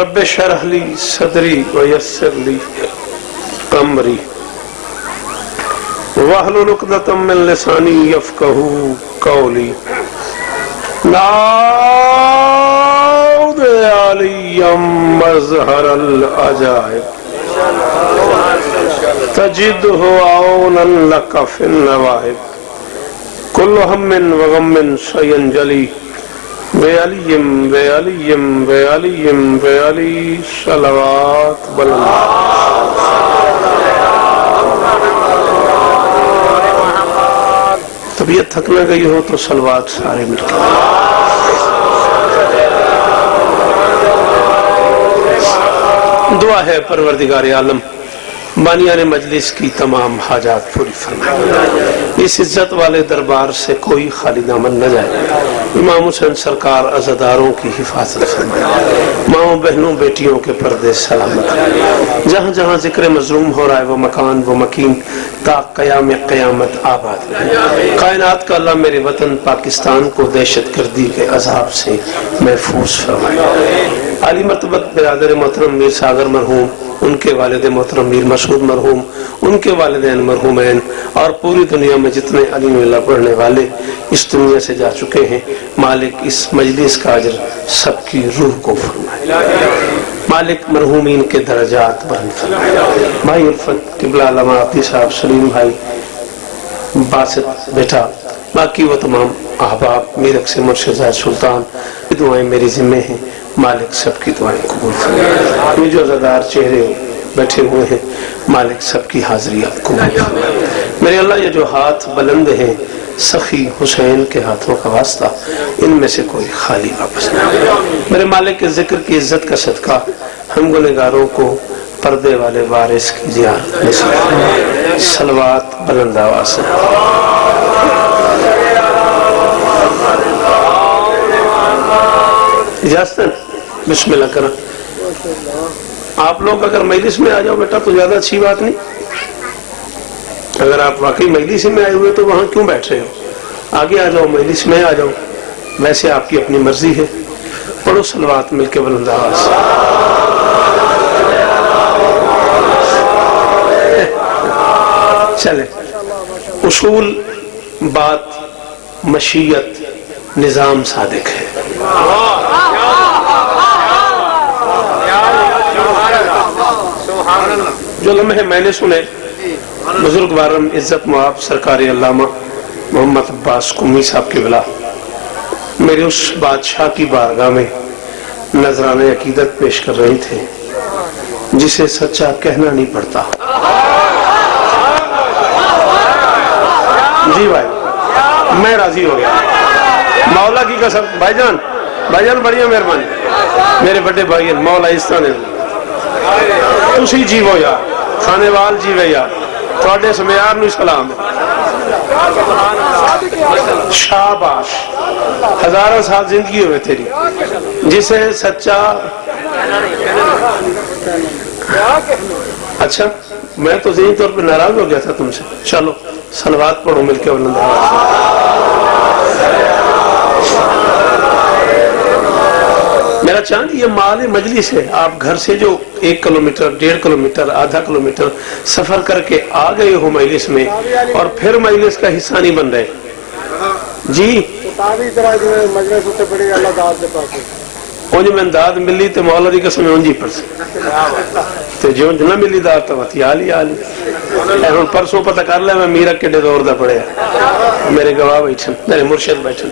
رب اشرح لی صدری ویسر لی امری واحلل عقدۃ من لسانی یفقہوا قولی نعوذ علی مظہر العجائب تجدہ عونا لک فی النوائب کل ہم وغم سینجلی بعلی بعلی بعلی بعلی صلوات بلند طبیعت تھک نہ گئی ہو تو صلوات سارے مل کے دعا ہے پروردگار عالم بانیان مجلس کی تمام حاجات پوری فرمائے، اس عزت والے دربار سے کوئی خالی دامن نہ جائے، امام حسین سرکار عزاداروں کی حفاظت فرمائے، ماؤں بہنوں بیٹیوں کے پردے سلامت، جہاں جہاں ذکر مظلوم ہو رہا ہے وہ مکان وہ مکین تا قیام قیامت آباد رہے، کائنات کا اللہ میرے وطن پاکستان کو دہشت گردی کے عذاب سے محفوظ فرمائے، عالی مرتبت برادر محترم میر ساگر مرحوم، ان کے والد محترم میر مسعود مرحوم، ان کے والدین مرحومین اور پوری دنیا میں جتنے علیم اللہ پڑھنے والے اس دنیا سے جا چکے ہیں، مالک اس مجلس کا اجر سب کی روح کو فرمائے، مالک مرحومین کے درجات بلند فرمائے، بھائی عرفت قبلہ علامہ عبدی صاحب، سلیم بھائی، باسط بیٹا، باقی وہ تمام احباب، میرک سے مرشد زاہد سلطان، یہ دعائیں میری ذمہ ہیں، مالک سب کی دعائیں قبول فرمائے، یہ جو عزادار چہرے بیٹھے ہوئے ہیں مالک سب کی حاضریات قبول فرمائے، میرے اللہ یہ جو ہاتھ بلند ہیں سخی حسین کے ہاتھوں کا واسطہ ان میں سے کوئی خالی واپس نہ آئے، میرے مالک کے ذکر کی عزت کا صدقہ ہم گنہگاروں کو پردے والے وارث کی زیارت نصیب فرمائے، صلوات بلند آواز سے اجازت ہے، بسم اللہ کریں۔ آپ لوگ اگر مجلس میں آ جاؤ بیٹا تو زیادہ اچھی بات نہیں، اگر آپ واقعی مجلس میں آئے ہوئے تو وہاں کیوں بیٹھ رہے ہو، آگے آ جاؤ، مجلس میں آ جاؤ، ویسے آپ کی اپنی مرضی ہے، پڑھو صلوات مل کے بلند آواز سے۔ چلے، اصول بات مشیت نظام صادق ہے، جو لمحے میں نے سنے بزرگ وارم عزت معاب سرکار علامہ محمد عباس قمی صاحب کے بلا میرے اس بادشاہ کی بارگاہ میں نذرانِ عقیدت پیش کر رہے تھے جسے سچا کہنا نہیں پڑتا۔ جی بھائی میں راضی ہو گیا، مولا کی قسم، بھائی جان بڑی مہربانی، میرے بڑے بھائی مولا اس طرح نے تسی جیو یار، خانے وال جیوے یار، تھوڑے سمیار نو سلام، شاباش، ہزاروں سال زندگی ہوئے تیری، جسے سچا، اچھا میں تو ذہنی طور پر ناراض ہو گیا تھا تم سے، چلو صلوات پڑھو مل کے بلند آواز سے۔ میرا چاند یہ مال مجلس ہے، آپ گھر سے جو 1 کلومیٹر 1.5 کلومیٹر آدھا کلومیٹر سفر کر کے آ گئے ہو مجلس میں اور پھر مجلس کا حصہ نہیں بن رہے، جی اونج میں داد ملی تو مولا دی قسم اونجی پر سے تو جو نہ ملی داد تو وقتی آلی ہوں پرسوں پتہ کر لیا میں میرا کڈے دور دا پڑے میرے گواہ بیٹھن، میرے مرشد بیٹھن،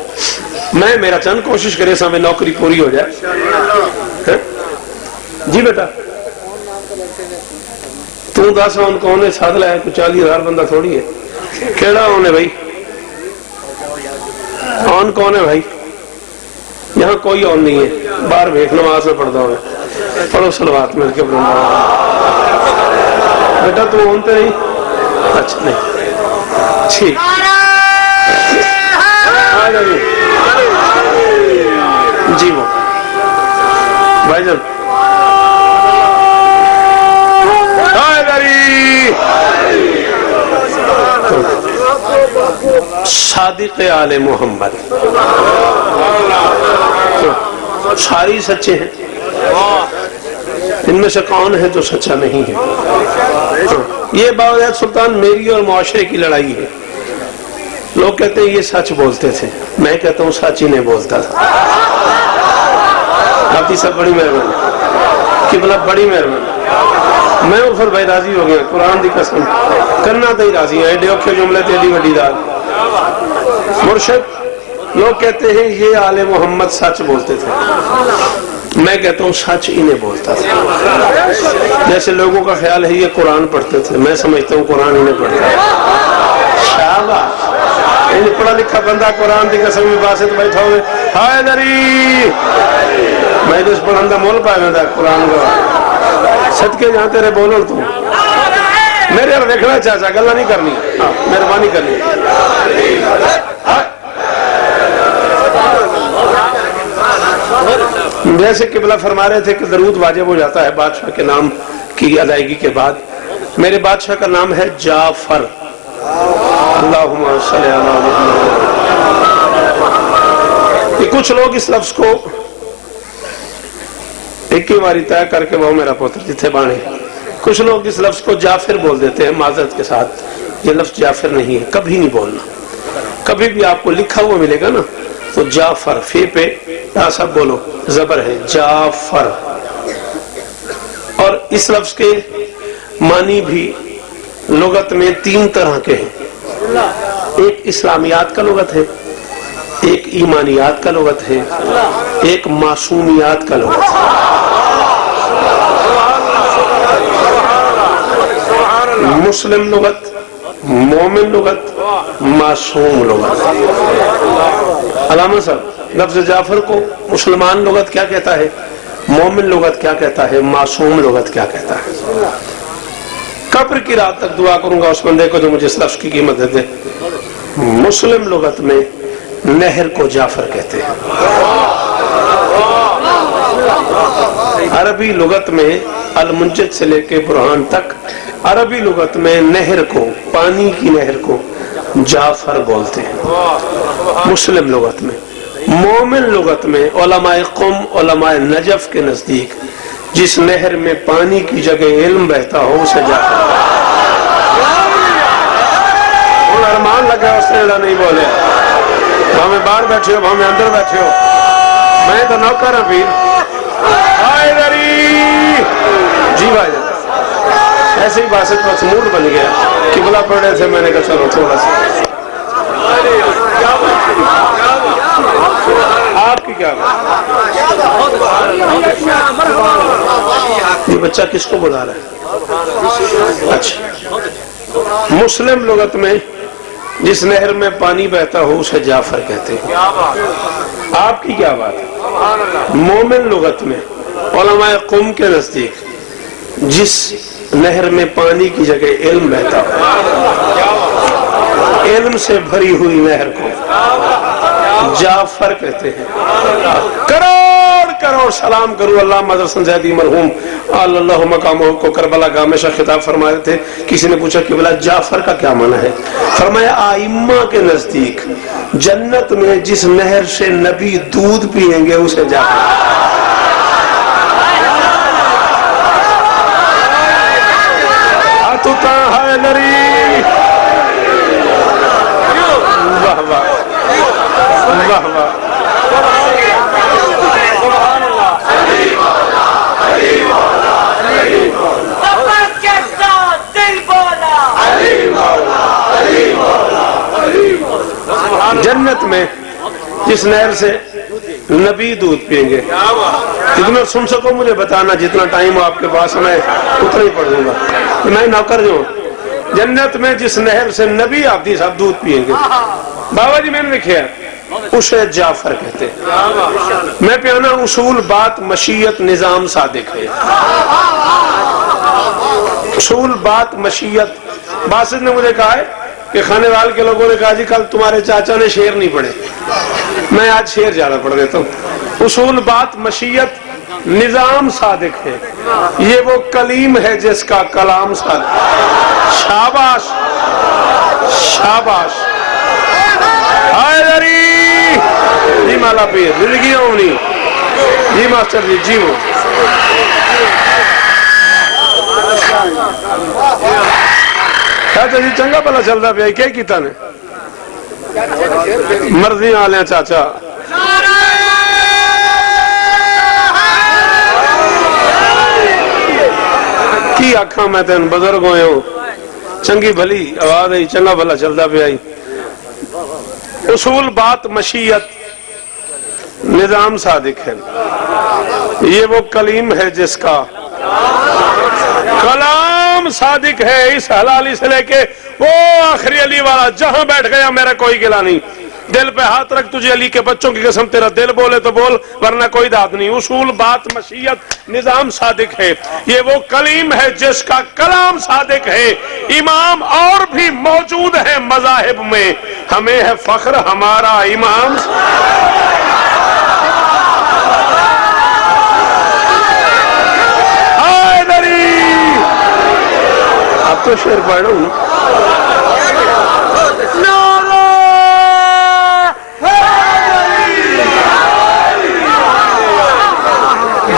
میں میرا چند کوشش کرے سا میں نوکری پوری ہو جائے۔ جی بیٹا تو داسا ان کو انہیں ساتھ لائے تو 40,000 بندہ تھوڑی ہے، کیڑا انہیں بھائی آن کون ہے بھائی، یہاں کوئی آن نہیں ہے، باہر بھیک نماز میں پڑھتا ہوں، پڑھو صلوات مل کے بلند بیٹا تو آنتے نہیں، اچھا نہیں ٹھیک جی وہ بھائی جان صادق آل محمد ساری سچے ہیں، ان میں سے کون ہے جو سچا نہیں ہے؟ یہ باوجود سلطان میری اور معاشرے کی لڑائی ہے. لوگ کہتے ہیں یہ سچ بولتے تھے، میں کہتا ہوں سچ ہی نہیں بولتا تھا. آپ سب بڑی مہربانی، قبلہ بڑی مہربانی. میں اوپر بھائی راضی ہو گیا، قرآن دی قسم کرنا تو ہی راضی ہیں. ایڈے اوکھے جملے تیری وڈی دار مرشد. لوگ کہتے ہیں یہ آل محمد سچ بولتے تھے، میں کہتا ہوں سچ ہی نہیں بولتا تھا. جیسے لوگوں کا خیال ہے یہ قرآن پڑھتے تھے، میں سمجھتا ہوں قرآن ہی نہیں پڑھتا. شاباش. پڑھا لکھا بندہ قرآن دی قسم میں باسط بیٹھا ہوئے ہائے دری میں تو اس پڑھن دا مول پائے میں قرآن کا صدقے جہاں تیرے بولن تو میرے یار دیکھنا چاچا گلہ نہیں کرنی، مہربانی کرنی. جیسے قبلہ فرما رہے تھے کہ درود واجب ہو جاتا ہے بادشاہ کے نام کی ادائیگی کے بعد. میرے بادشاہ کا نام ہے جعفر. اللہم صلی اللہ علیہ وسلم. کچھ لوگ اس لفظ کو ایک ہی باری طے کر کے وہ میرا پوتر جتھے بانے، کچھ لوگ اس لفظ کو جعفر بول دیتے ہیں معذرت کے ساتھ. یہ لفظ جعفر نہیں ہے، کبھی نہیں بولنا. کبھی بھی آپ کو لکھا ہوا ملے گا نا تو جعفر فے پہ سب بولو زبر ہے جعفر. اور اس لفظ کے معنی بھی لغت میں 3 طرح کے ہیں. ایک اسلامیات کا لغت ہے، ایک ایمانیات کا لغت ہے، ایک معصومیات کا لغت ہے. مسلم لغت، مومن لغت، معصوم لغت. علامہ صاحب لفظ جعفر کو مسلمان لغت کیا کہتا ہے، مومن لغت کیا کہتا ہے، معصوم لغت کیا کہتا ہے؟ قبر کی رات تک دعا کروں گا اس بندے کو جو مجھے اس لفظ کی قیمت دے. مسلم لغت میں نہر کو جعفر کہتے ہیں. عربی لغت میں المنجد سے لے کے برہان تک عربی لغت میں نہر کو، پانی کی نہر کو جعفر بولتے ہیں مسلم لغت میں. مومن لغت میں علماء قم، علماء نجف کے نزدیک جس نہر میں پانی کی جگہ علم بہتا ہو اسے جعفر. ان ارمان لگا اس نے نہیں بولے. ہمیں باہر بیٹھے ہو، ہمیں اندر بیٹھے ہو، میں تو نوکر ہوں پیر. آئے دری جی بھائی ایسے ہی باسط وقت موڈ بن گیا. قبلہ پڑھ رہے تھے، میں نے کہا چلو تھوڑا سا آپ کی کیا یہ بچہ کس کو بلا رہا ہے؟ اچھا. مسلم لغت میں جس نہر میں پانی بہتا ہو اسے جعفر کہتے ہیں. آپ کی کیا بات ہے؟ مومن لغت میں علماء قم کے نزدیک جس نہر میں پانی کی جگہ علم بہتا ہو، علم سے بھری ہوئی نہر کو جعفر کہتے ہیں. کروڑ کروڑ سلام کرو اللہ مدرسن زیدی مرحوم اللہ مقامہ کو کربلا کا ہمیشہ خطاب فرمائے تھے. کسی نے پوچھا کہ بلا جعفر کا کیا معنی ہے؟ فرمایا آئمہ کے نزدیک جنت میں جس نہر سے نبی دودھ پیئیں گے اسے جعفر. آتوتا ہے نری واہ واہ واہ واہ. جنت میں جس نہر سے نبی دودھ پئیں گے. جتنا سن سکو مجھے بتانا، جتنا ٹائم ہو آپ کے پاس میں اتنا ہی پڑھ دوں گا. میں نوکر جو جنت میں جس نہر سے نبی آبدی صاحب دودھ پئیں گے، بابا جی میں نے لکھا اسے جعفر کہتے ہیں. میں پیانا اصول بات مشیت نظام صادق ہے. اصول بات مشیت باسط نے مجھے کہا ہے کہ خانے وال کے لوگوں نے کہا جی کل تمہارے چاچا نے شعر نہیں پڑھے، میں آج شعر زیادہ پڑھ دیتا ہوں. اصول بات مشیت نظام صادق ہے، یہ وہ کلیم ہے جس کا کلام صادق. شاباش شاباش. آئے دری جی مالا پیر زندگی ہونی جی ماسٹر جی جی وہ چاچا جی چنگا بلا چلتا پیا کیا کیتا نے مرضی آ لیا چاچا کی آکھاں میں تین بزرگ ہوئے ہوں چنگی بھلی آواز ہے چنگا بھلا چلتا پیا اصول بات مشیت نظام صادق ہے یہ وہ کلیم ہے جس کا کلام صادق ہے اس حلالی سے لے کے وہ آخری علی والا جہاں بیٹھ گیا میرا کوئی گلا نہیں دل پہ ہاتھ رکھ تجھے علی کے بچوں کی قسم تیرا دل بولے تو بول ورنہ کوئی داد نہیں اصول بات مشیت نظام صادق ہے یہ وہ کلیم ہے جس کا کلام صادق ہے امام اور بھی موجود ہیں مذاہب میں ہمیں ہے فخر ہمارا امام اب تو شعر پڑھ رہا ہوں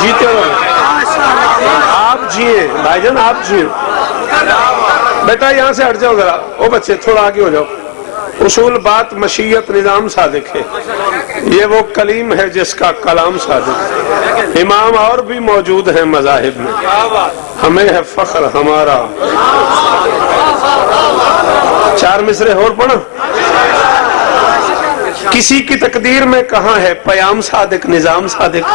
جیتے ہو آپ جیئے بھائی جان آپ جیئے بیٹا یہاں سے ہٹ جاؤ ذرا او بچے تھوڑا آگے ہو جاؤ اصول بات مشیت نظام صادق ہے یہ وہ کلیم ہے جس کا کلام صادق ہے امام اور بھی موجود ہیں مذاہب میں ہمیں ہے فخر ہمارا چار مصرے اور پڑھا کسی کی تقدیر میں کہاں ہے پیام صادق نظام صادق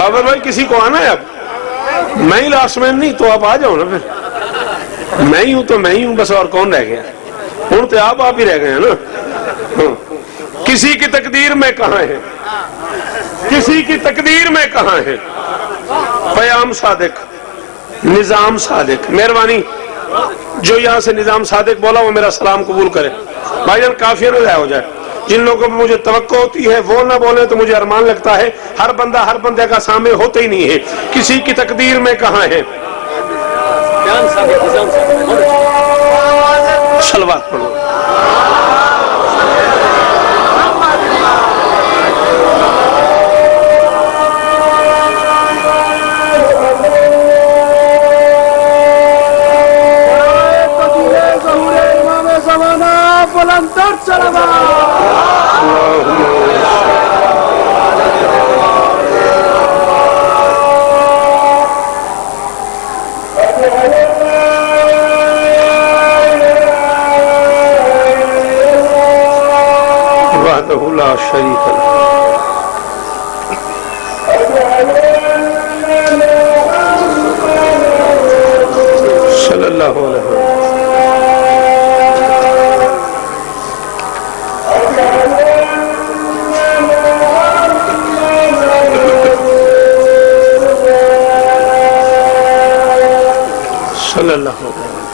بابر بھائی کسی کو آنا ہے اب میں ہی لاسٹ مین نہیں تو آپ آ جاؤ نا پھر میں ہی ہوں تو میں ہی ہوں بس اور کون رہ گیا ہوں تو آپ ہی رہ گئے ہیں نا کسی کی تقدیر میں کہاں ہے کسی کی تقدیر میں کہاں ہے پیام صادق نظام صادق مہربانی جو یہاں سے نظام صادق بولا وہ میرا سلام قبول کرے بھائی جان کافی نہ ضائع ہو جائے جن لوگوں پہ مجھے توقع ہوتی ہے وہ نہ بولے تو مجھے ارمان لگتا ہے ہر بندہ کا سامنے ہوتا ہی نہیں ہے کسی کی تقدیر میں کہاں ہے صلوات پڑھو وحدہ لا شریک لہ صلی اللہ علیہ وسلم صلی اللہ علیہ وسلم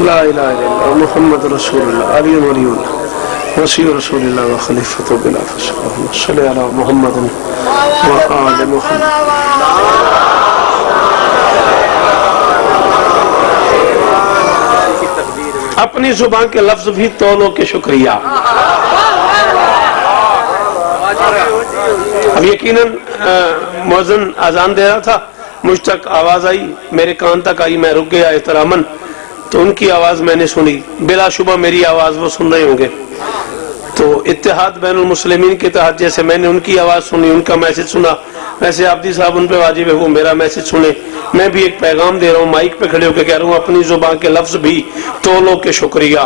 لا الہ الا اللہ محمد رسول اللہ علی ولی اللہ وسیع رسول اللہ وخلیفۃ بلا فسق صلی علی محمد وآل محمد اپنی زبان کے لفظ بھی تولو کے شکریہ اب یقیناً مؤذن اذان دے رہا تھا مجھ تک آواز آئی میرے کان تک آئی میں رک گیا احتراماً تو ان کی آواز میں نے سنی بلا شبہ میری آواز وہ سن رہے ہوں گے تو اتحاد بین المسلمین کے تحت جیسے میں نے ان کی آواز سنی، ان کا میسج سنا، ویسے عابدی صاحب ان پہ واجب ہے وہ میرا میسج سنے. میں بھی ایک پیغام دے رہا ہوں، مائک پہ کھڑے ہو کے کہہ رہا ہوں اپنی زبان کے لفظ بھی تولو کے شکریہ،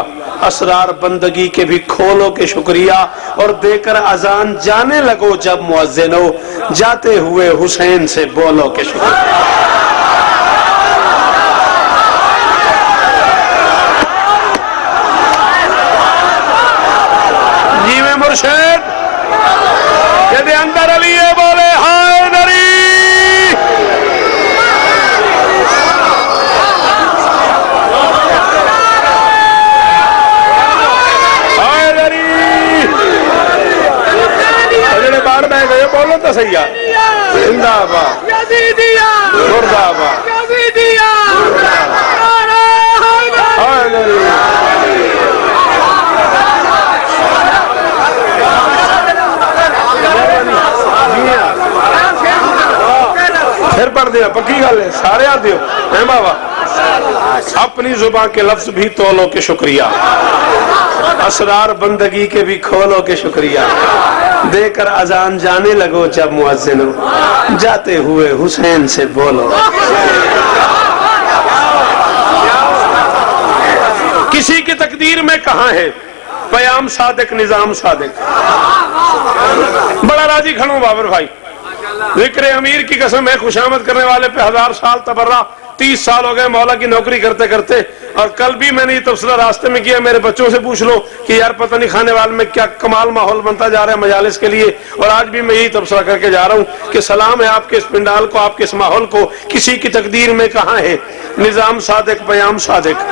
اسرار بندگی کے بھی کھولو کے شکریہ، اور دے کر اذان جانے لگو جب مؤذن ہو، جاتے ہوئے حسین سے بولو کے شکریہ. جی میں مرشد کہ اندر علی بولے ہائے نری. بولو تو سیاح زندہ آباد مردہ آباد. پھر پڑھ دیا پکی گل ہے سارے آ دیو اے بابا. اپنی زبان کے لفظ بھی تولو کے شکریہ، اسرار بندگی کے بھی کھولو کے شکریہ، دے کر اذان جانے لگو جب مؤذن ہو، جاتے ہوئے حسین سے بولو. کسی کی تقدیر میں کہاں ہے پیام صادق نظام صادق. بڑا راضی کھڑوں بابر بھائی، ذکر امیر کی قسم ہے، خوشامد کرنے والے پہ 1000 سال تبرہ. 30 سال ہو گئے مولا کی نوکری کرتے کرتے، اور کل بھی میں نے یہ تبصرہ راستے میں کیا. میرے بچوں سے پوچھ لو کہ یار پتہ نہیں کھانے والے میں کیا کمال ماحول بنتا جا رہا ہے مجالس کے لیے، اور آج بھی میں یہی تبصرہ کر کے جا رہا ہوں کہ سلام ہے آپ کے اس پنڈال کو، آپ کے اس ماحول کو. کسی کی تقدیر میں کہاں ہے نظام صادق پیام صادق،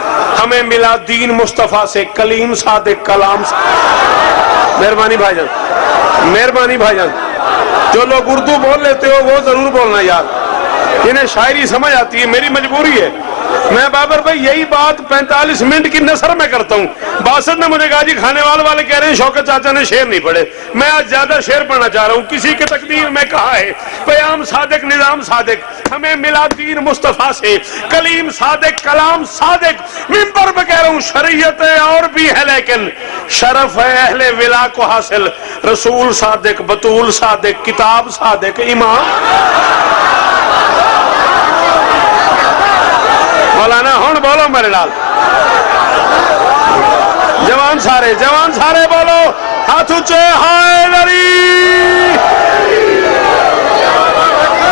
ہمیں ملا دین مصطفیٰ سے کلیم صادق کلام صادق. مہربانی بھائی جان، مہربانی بھائی جان، جو لوگ اردو بول لیتے ہو وہ ضرور بولنا یار، انہیں شاعری سمجھ آتی ہے، میری مجبوری ہے. میں بابر بھائی یہی بات 45 منٹ کی نثر میں کرتا ہوں. باسط نے مجھے کہا جی کھانے والے کہہ رہے ہیں شوکت چاچا نے شعر نہیں پڑھے. میں آج زیادہ شعر پڑھنا چاہ رہا ہوں. کسی کی تقدیر میں کہا ہے پیام صادق نظام صادق، ہمیں ملا دین مصطفیٰ سے کلیم صادق کلام صادق. منبر پہ کہہ رہا ہوں شریعت اور بھی ہے لیکن شرف ہے اہل ولا کو حاصل. رسول صادق، بطول صادق، کتاب صادق، امام مولانا. ہون بولو میرے لال، جوان سارے بولو ہاتھ اونچے ہائے نری.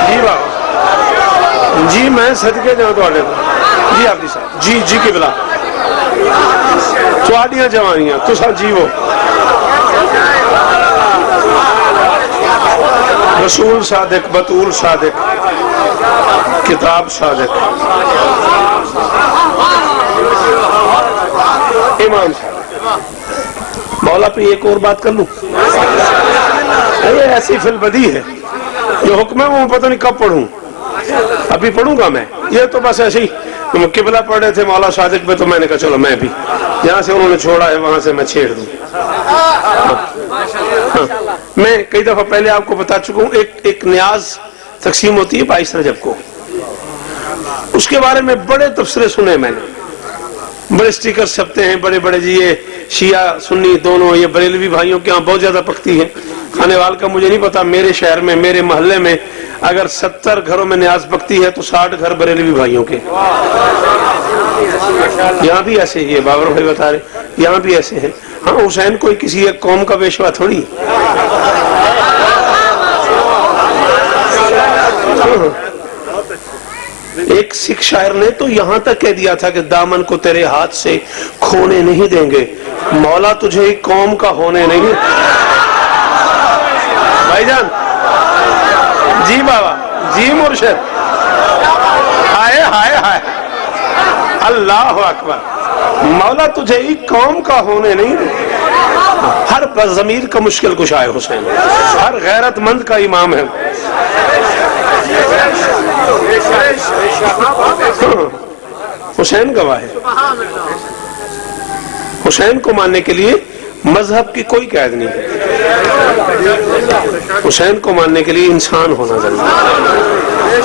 جی بابا جی میں صدقے جاؤں تو جی آپ صاحب جی کی بلا تھوڑیاں جوانیاں تسا جیو. رسول صادق، بطول صادق، کتاب صادق، امام صاحب. مولا پہ ایک اور بات کر لوں، یہ ایسی فی البدی ہے جو حکم ہے وہ پتہ نہیں کب پڑھوں، ابھی پڑھوں گا میں. یہ تو بس ایسے ہی قبلہ پڑھ رہے تھے مولا صادق پہ، تو میں نے کہا چلو میں بھی جہاں سے انہوں نے چھوڑا ہے وہاں سے میں چھیڑ دوں. میں کئی دفعہ پہلے آپ کو بتا چکا ہوں، ایک نیاز تقسیم ہوتی ہے 22 رجب کو، اس کے بارے میں بڑے تبصرے سنے میں نے، بڑے سٹیکر چھپتے ہیں بڑے بڑے. جی یہ شیعہ سنی دونوں، یہ بریلوی بھائیوں کے ہاں بہت زیادہ پکتی ہے. کھانے وال کا مجھے نہیں پتا، میرے شہر میں میرے محلے میں اگر 70 گھروں میں نیاز پکتی ہے تو 60 گھر بریلوی بھائیوں کے. یہاں بھی ایسے ہی ہے، بابر بھائی بتا رہے یہاں بھی ایسے ہیں. ہاں حسین کوئی کسی ایک قوم کا پیشوا تھوڑی. ایک سکھ شاعر نے تو یہاں تک کہہ دیا تھا کہ دامن کو تیرے ہاتھ سے کھونے نہیں دیں گے، مولا تجھے ایک قوم کا ہونے نہیں. بھائی جان جی بابا جی مرشد، ہائے ہائے ہائے اللہ اکبر، مولا تجھے ایک قوم کا ہونے نہیں دیں. ہر ضمیر کا مشکل کشا ہے حسین، ہر غیرت مند کا امام ہے. حسین گواہ ہے. حسین کو ماننے کے لیے مذہب کی کوئی قید نہیں ہے. حسین کو ماننے کے لیے انسان ہونا ضروری ہے.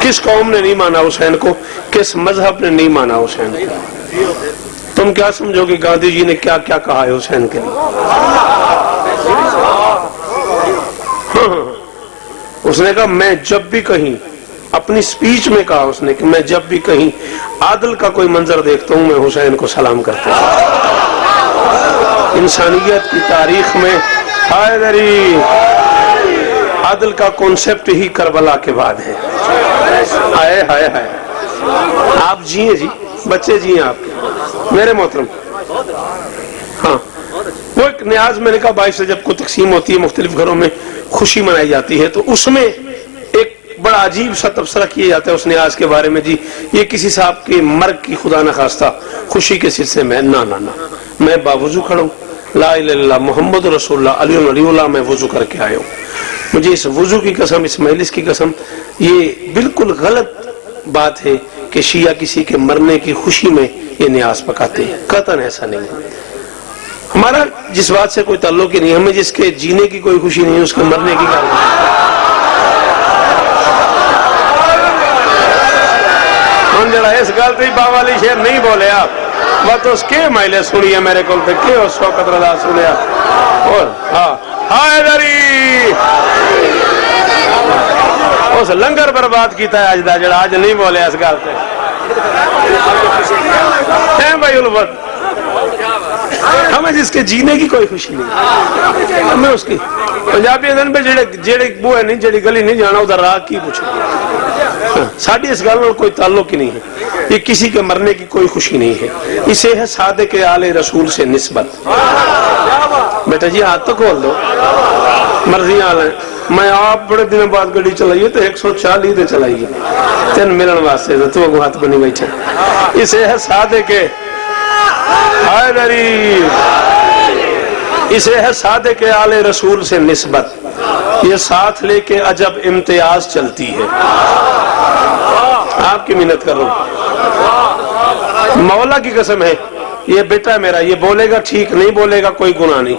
کس قوم نے نہیں مانا حسین کو، کس مذہب نے نہیں مانا حسین کو. تم کیا سمجھو گے گاندھی جی نے کیا کیا کہا ہے حسین کے لیے؟ اس نے کہا میں جب بھی کہیں، اپنی سپیچ میں کہا اس نے کہ میں جب بھی کہیں عادل کا کوئی منظر دیکھتا ہوں میں حسین کو سلام کرتا ہوں۔ انسانیت کی تاریخ میں حیدری عادل کا کانسیپٹ ہی کربلا کے بعد ہے۔ ہائے ہائے ہائے، آپ جیئے جی، بچے جیئے آپ کے میرے محترم۔ ہاں وہ ایک نیاز میں نے کہا 22 جب کو تقسیم ہوتی ہے مختلف گھروں میں خوشی منائی جاتی ہے تو اس میں ایک بڑا عجیب سا تبصرہ کیا جاتا ہے اس نیاز کے بارے میں، جی یہ کسی صاحب کے مرگ کی خدا نخواستہ خوشی کے سلسلے میں نہ میں باوضو کھڑا ہوں، لا الہ الا اللہ محمد رسول اللہ علی اللہ، میں وضو کر کے آیا ہوں۔ مجھے اس وضو کی قسم، اس مجلس کی قسم، یہ بالکل غلط بات ہے کہ شیعہ کسی کے مرنے کی خوشی میں یہ نیاز پکاتے ہیں، قطعاً ایسا نہیں ہے۔ ہمارا جس بات سے کوئی تعلق ہی نہیں، ہمیں جس کے جینے کی کوئی خوشی نہیں اس کے مرنے کی کیا ہم جڑا اس گالتے ہی باوالی شہر نہیں بولے آپ بات اس کے مائلے سنی ہے میرے کول تک کے اس وقت رضا سنیا اور ہاں حیدری اس لنگر برباد کیتا ہے اجدہ جڑا آج نہیں بولے اس گالتے ہیں بھائی الفت ہمیں جس کے جینے کی کوئی خوشی نہیں، ہمیں اس کی پنجابی ادن پہ جڑے بوئے نہیں جڑی گلی نہیں جانا ادھر راہ کی پوچھو، ساڑھی اس گل میں کوئی تعلق ہی نہیں ہے، یہ کسی کے مرنے کی کوئی خوشی نہیں ہے، اسے ہے صادق آل رسول سے نسبت۔ بیٹا جی ہاتھ تو کھول دو، مرضی آل ہیں، میں آپ بڑے دنوں بعد گڑی چلائیے تو 140 دے چلائیے تین ملن واسطے تو وہ ہاتھ بنی بیٹھے، اسے ہے صادق حیدری، اسے ہے صادق آل رسول سے نسبت، یہ ساتھ لے کے عجب امتیاز چلتی ہے۔ آپ کی منت کر رہا ہوں، مولا کی قسم ہے، یہ بیٹا میرا یہ بولے گا ٹھیک، نہیں بولے گا کوئی گناہ نہیں،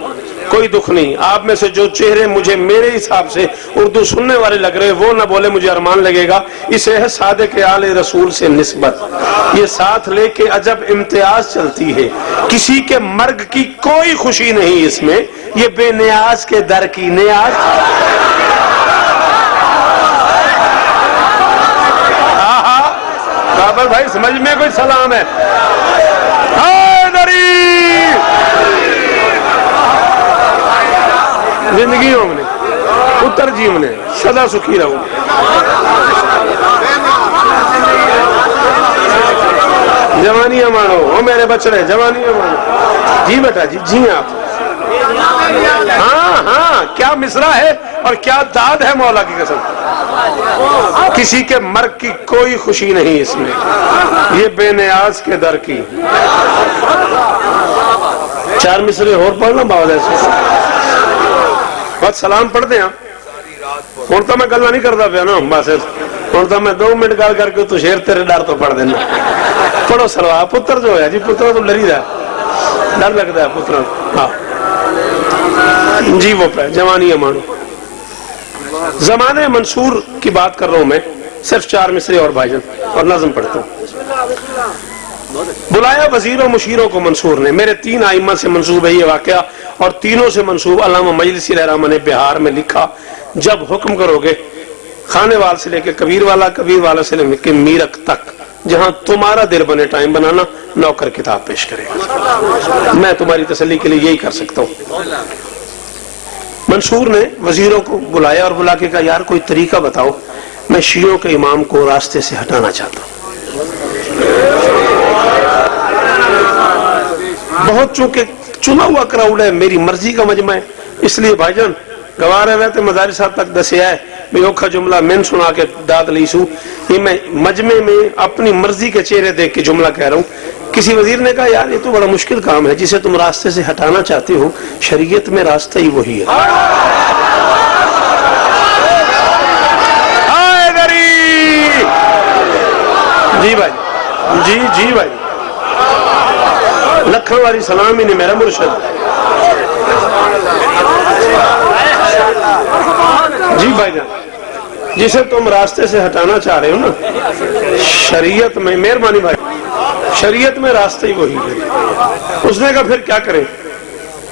کوئی دکھ نہیں۔ آپ میں سے جو چہرے مجھے میرے حساب سے اردو سننے والے لگ رہے وہ نہ بولے مجھے ارمان لگے گا، اسے ہے صادق آل رسول سے نسبت، یہ ساتھ لے کے عجب امتیاز چلتی ہے، کسی کے مرگ کی کوئی خوشی نہیں اس میں، یہ بے نیاز کے در کی نیاز۔ بابر بھائی سمجھ میں کوئی سلام ہے؟ حیدری زندگیوں میں اتر جیو نے سدا سکھی رہو۔ جوانیاں مانو وہ میرے بچڑے، جوانیاں مانو جی بیٹا جی، جی آپ ہاں ہاں، کیا مصرع ہے اور کیا داد ہے مولا کی قسم، کسی کے مرگ کی کوئی خوشی نہیں اس میں، یہ بے نیاز کے در کی۔ چار مصرے اور پڑھنا باوجہ سے بہت سلام پڑھتے ہیں ہوں تو میں گلہ نہیں کرتا پیا نا، بس ہوں تو میں 2 منٹ گل کر کے تو شیر تیرے ڈر تو پڑھ دینا۔ پڑھو سلوات، پتر جو ہے جی پتر تو ڈری دا ڈر لگتا ہے پتر، ہاں جی وہ پہ جوانی مانو۔ زمانے منصور کی بات کر رہا ہوں میں، صرف 4 مصرے اور بھائی جان اور نظم پڑھتا ہوں۔ بلایا وزیروں مشیروں کو منصور نے، میرے 3 ائمہ سے منسوب ہے یہ واقعہ اور تینوں سے منسوب علامہ مجلسی رحمہ نے بہار میں لکھا، جب حکم کرو گے خانے وال سے لے کے کبیر والا سے لے کے میرک تک، جہاں تمہارا دل بنے ٹائم بنانا، نوکر کتاب پیش کرے گا۔ میں تمہاری تسلی کے لیے یہی کر سکتا ہوں۔ منصور نے وزیروں کو بلایا اور بلا کے کہا یار کوئی طریقہ بتاؤ، میں شیعوں کے امام کو راستے سے ہٹانا چاہتا ہوں۔ بہت چونکہ چنا ہوا کراؤڈ ہے، میری مرضی کا مجمع ہے، اس لیے بھائی جان گوارے رہتے مداری صاحب تک دسیا ہے میں اوکھا جملہ میں سنا کے داد لیسو، یہ میں مجمع میں اپنی مرضی کے چہرے دیکھ کے جملہ کہہ رہا ہوں۔ کسی وزیر نے کہا یار یہ تو بڑا مشکل کام ہے، جسے تم راستے سے ہٹانا چاہتے ہو شریعت میں راستہ ہی وہی ہے۔ جی بھائی، جی بھائی، لکھن والی سلام ہی نہیں میرا مرشد۔ جی بھائی جان، جسے تم راستے سے ہٹانا چاہ رہے ہو نا، شریعت میں، مہربانی بھائی، شریعت میں راستہ ہی وہی ہے. اس نے کہا پھر کیا کریں؟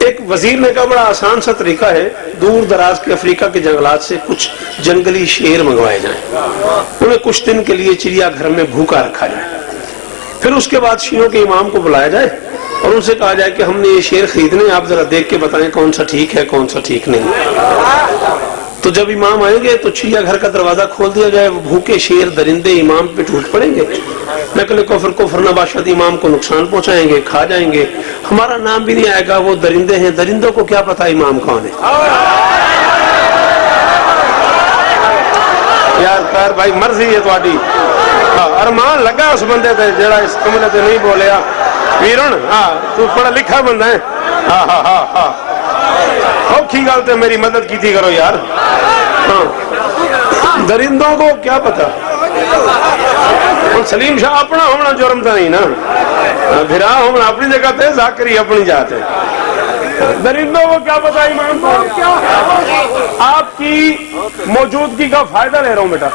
ایک وزیر نے کہا بڑا آسان سا طریقہ ہے، دور دراز کے افریقہ کے جنگلات سے کچھ جنگلی شیر منگوائے جائیں، انہیں کچھ دن کے لیے چڑیا گھر میں بھوکا رکھا جائے، پھر اس کے بعد شیعوں کے امام کو بلایا جائے اور ان سے کہا جائے کہ ہم نے یہ شیر خریدنے، آپ ذرا دیکھ کے بتائیں کون سا ٹھیک ہے کون سا ٹھیک نہیں. تو جب امام آئیں گے تو چڑیا گھر کا دروازہ کھول دیا جائے، وہ بھوکے شیر درندے امام پہ ٹوٹ پڑیں گے، نقل کفر نباشد امام کو نقصان پہنچائیں گے، کھا جائیں گے، ہمارا نام بھی نہیں آئے گا، وہ درندے ہیں، درندوں کو کیا پتا امام کون ہے. یار کار بھائی مرضی ہے تھوڑی. ارمان لگا اس بندے تے جڑا اس کمرے تے نہیں بولیا ویرن. تو پڑھا لکھا بندہ ہے. اوکھی گل تے میری مدد کی تھی کرو یار. درندوں کو کیا پتا. سلیم شاہ اپنا ہونا جرم تو نہیں نا، بھرا ہونا اپنی جگہ تے، ذاکری اپنی جاتے. درندوں کو کیا پتا امام کو. آپ کی موجودگی کا فائدہ لے رہا ہوں بیٹا،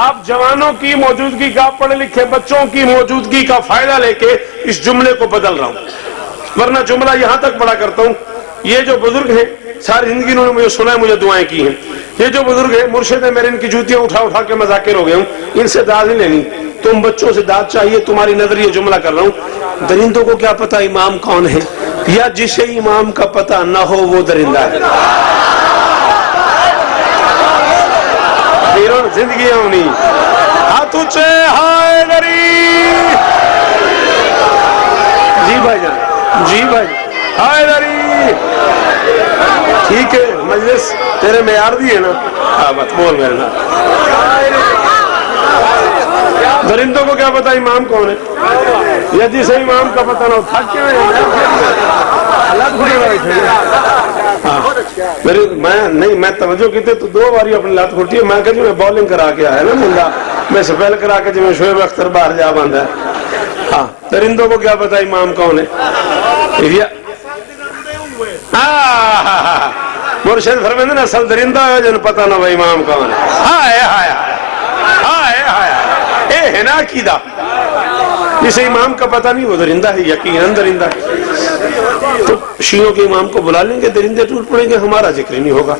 آپ جوانوں کی موجودگی کا، پڑھے لکھے بچوں کی موجودگی کا فائدہ لے کے اس جملے کو بدل رہا ہوں. ورنہ جملہ یہاں تک پڑھا کرتا ہوں، یہ جو بزرگ ہیں ساری زندگی انہوں نے مجھے سنا ہے، مجھے دعائیں کی ہیں. یہ جو بزرگ ہیں مرشد ہیں میرے، ان کی جوتیاں اٹھا اٹھا کے مذاکر ہو گئے ہوں، ان سے داد نہیں لینی. تم بچوں سے داد چاہیے، تمہاری نظر یہ جملہ کر رہا ہوں. درندوں کو کیا پتا امام کون ہے، یا جسے امام کا پتہ نہ ہو وہ درندہ ہے. زندگی ہونی ہاتھ اونچے ہائے دری. جی بھائی جان، جی بھائی ہائے دری. ٹھیک ہے مجلس تیرے معیار دی ہے نا. ہاں بات بول میرے نا. درندوں کو کیا پتا امام کون ہے، یا جسے امام کا پتہ نہ ہو تھک کے میں توجہ کی تھی تو دو باری اپنی لات کھوٹی ہے. میں کہ جو میں بولنگ کرا کے آیا نا مندہ، میں سپیل کرا کے جو میں شعیب اختر باہر جا باندھا ہے. ہاں درندوں کو کیا پتا امام کون ہے. مرشد فرمائے نا اصل درندہ ہے جن پتہ نہ ہو امام کون ہے. ہائے ہائے ہائے ہائے اے ہے نا عقیدہ. جسے امام کا پتہ نہیں وہ درندہ ہے، یقیناً درندہ ہے. تو شیعوں کے امام کو بلا لیں گے، درندے ٹوٹ پڑیں گے، ہمارا ذکر نہیں ہوگا.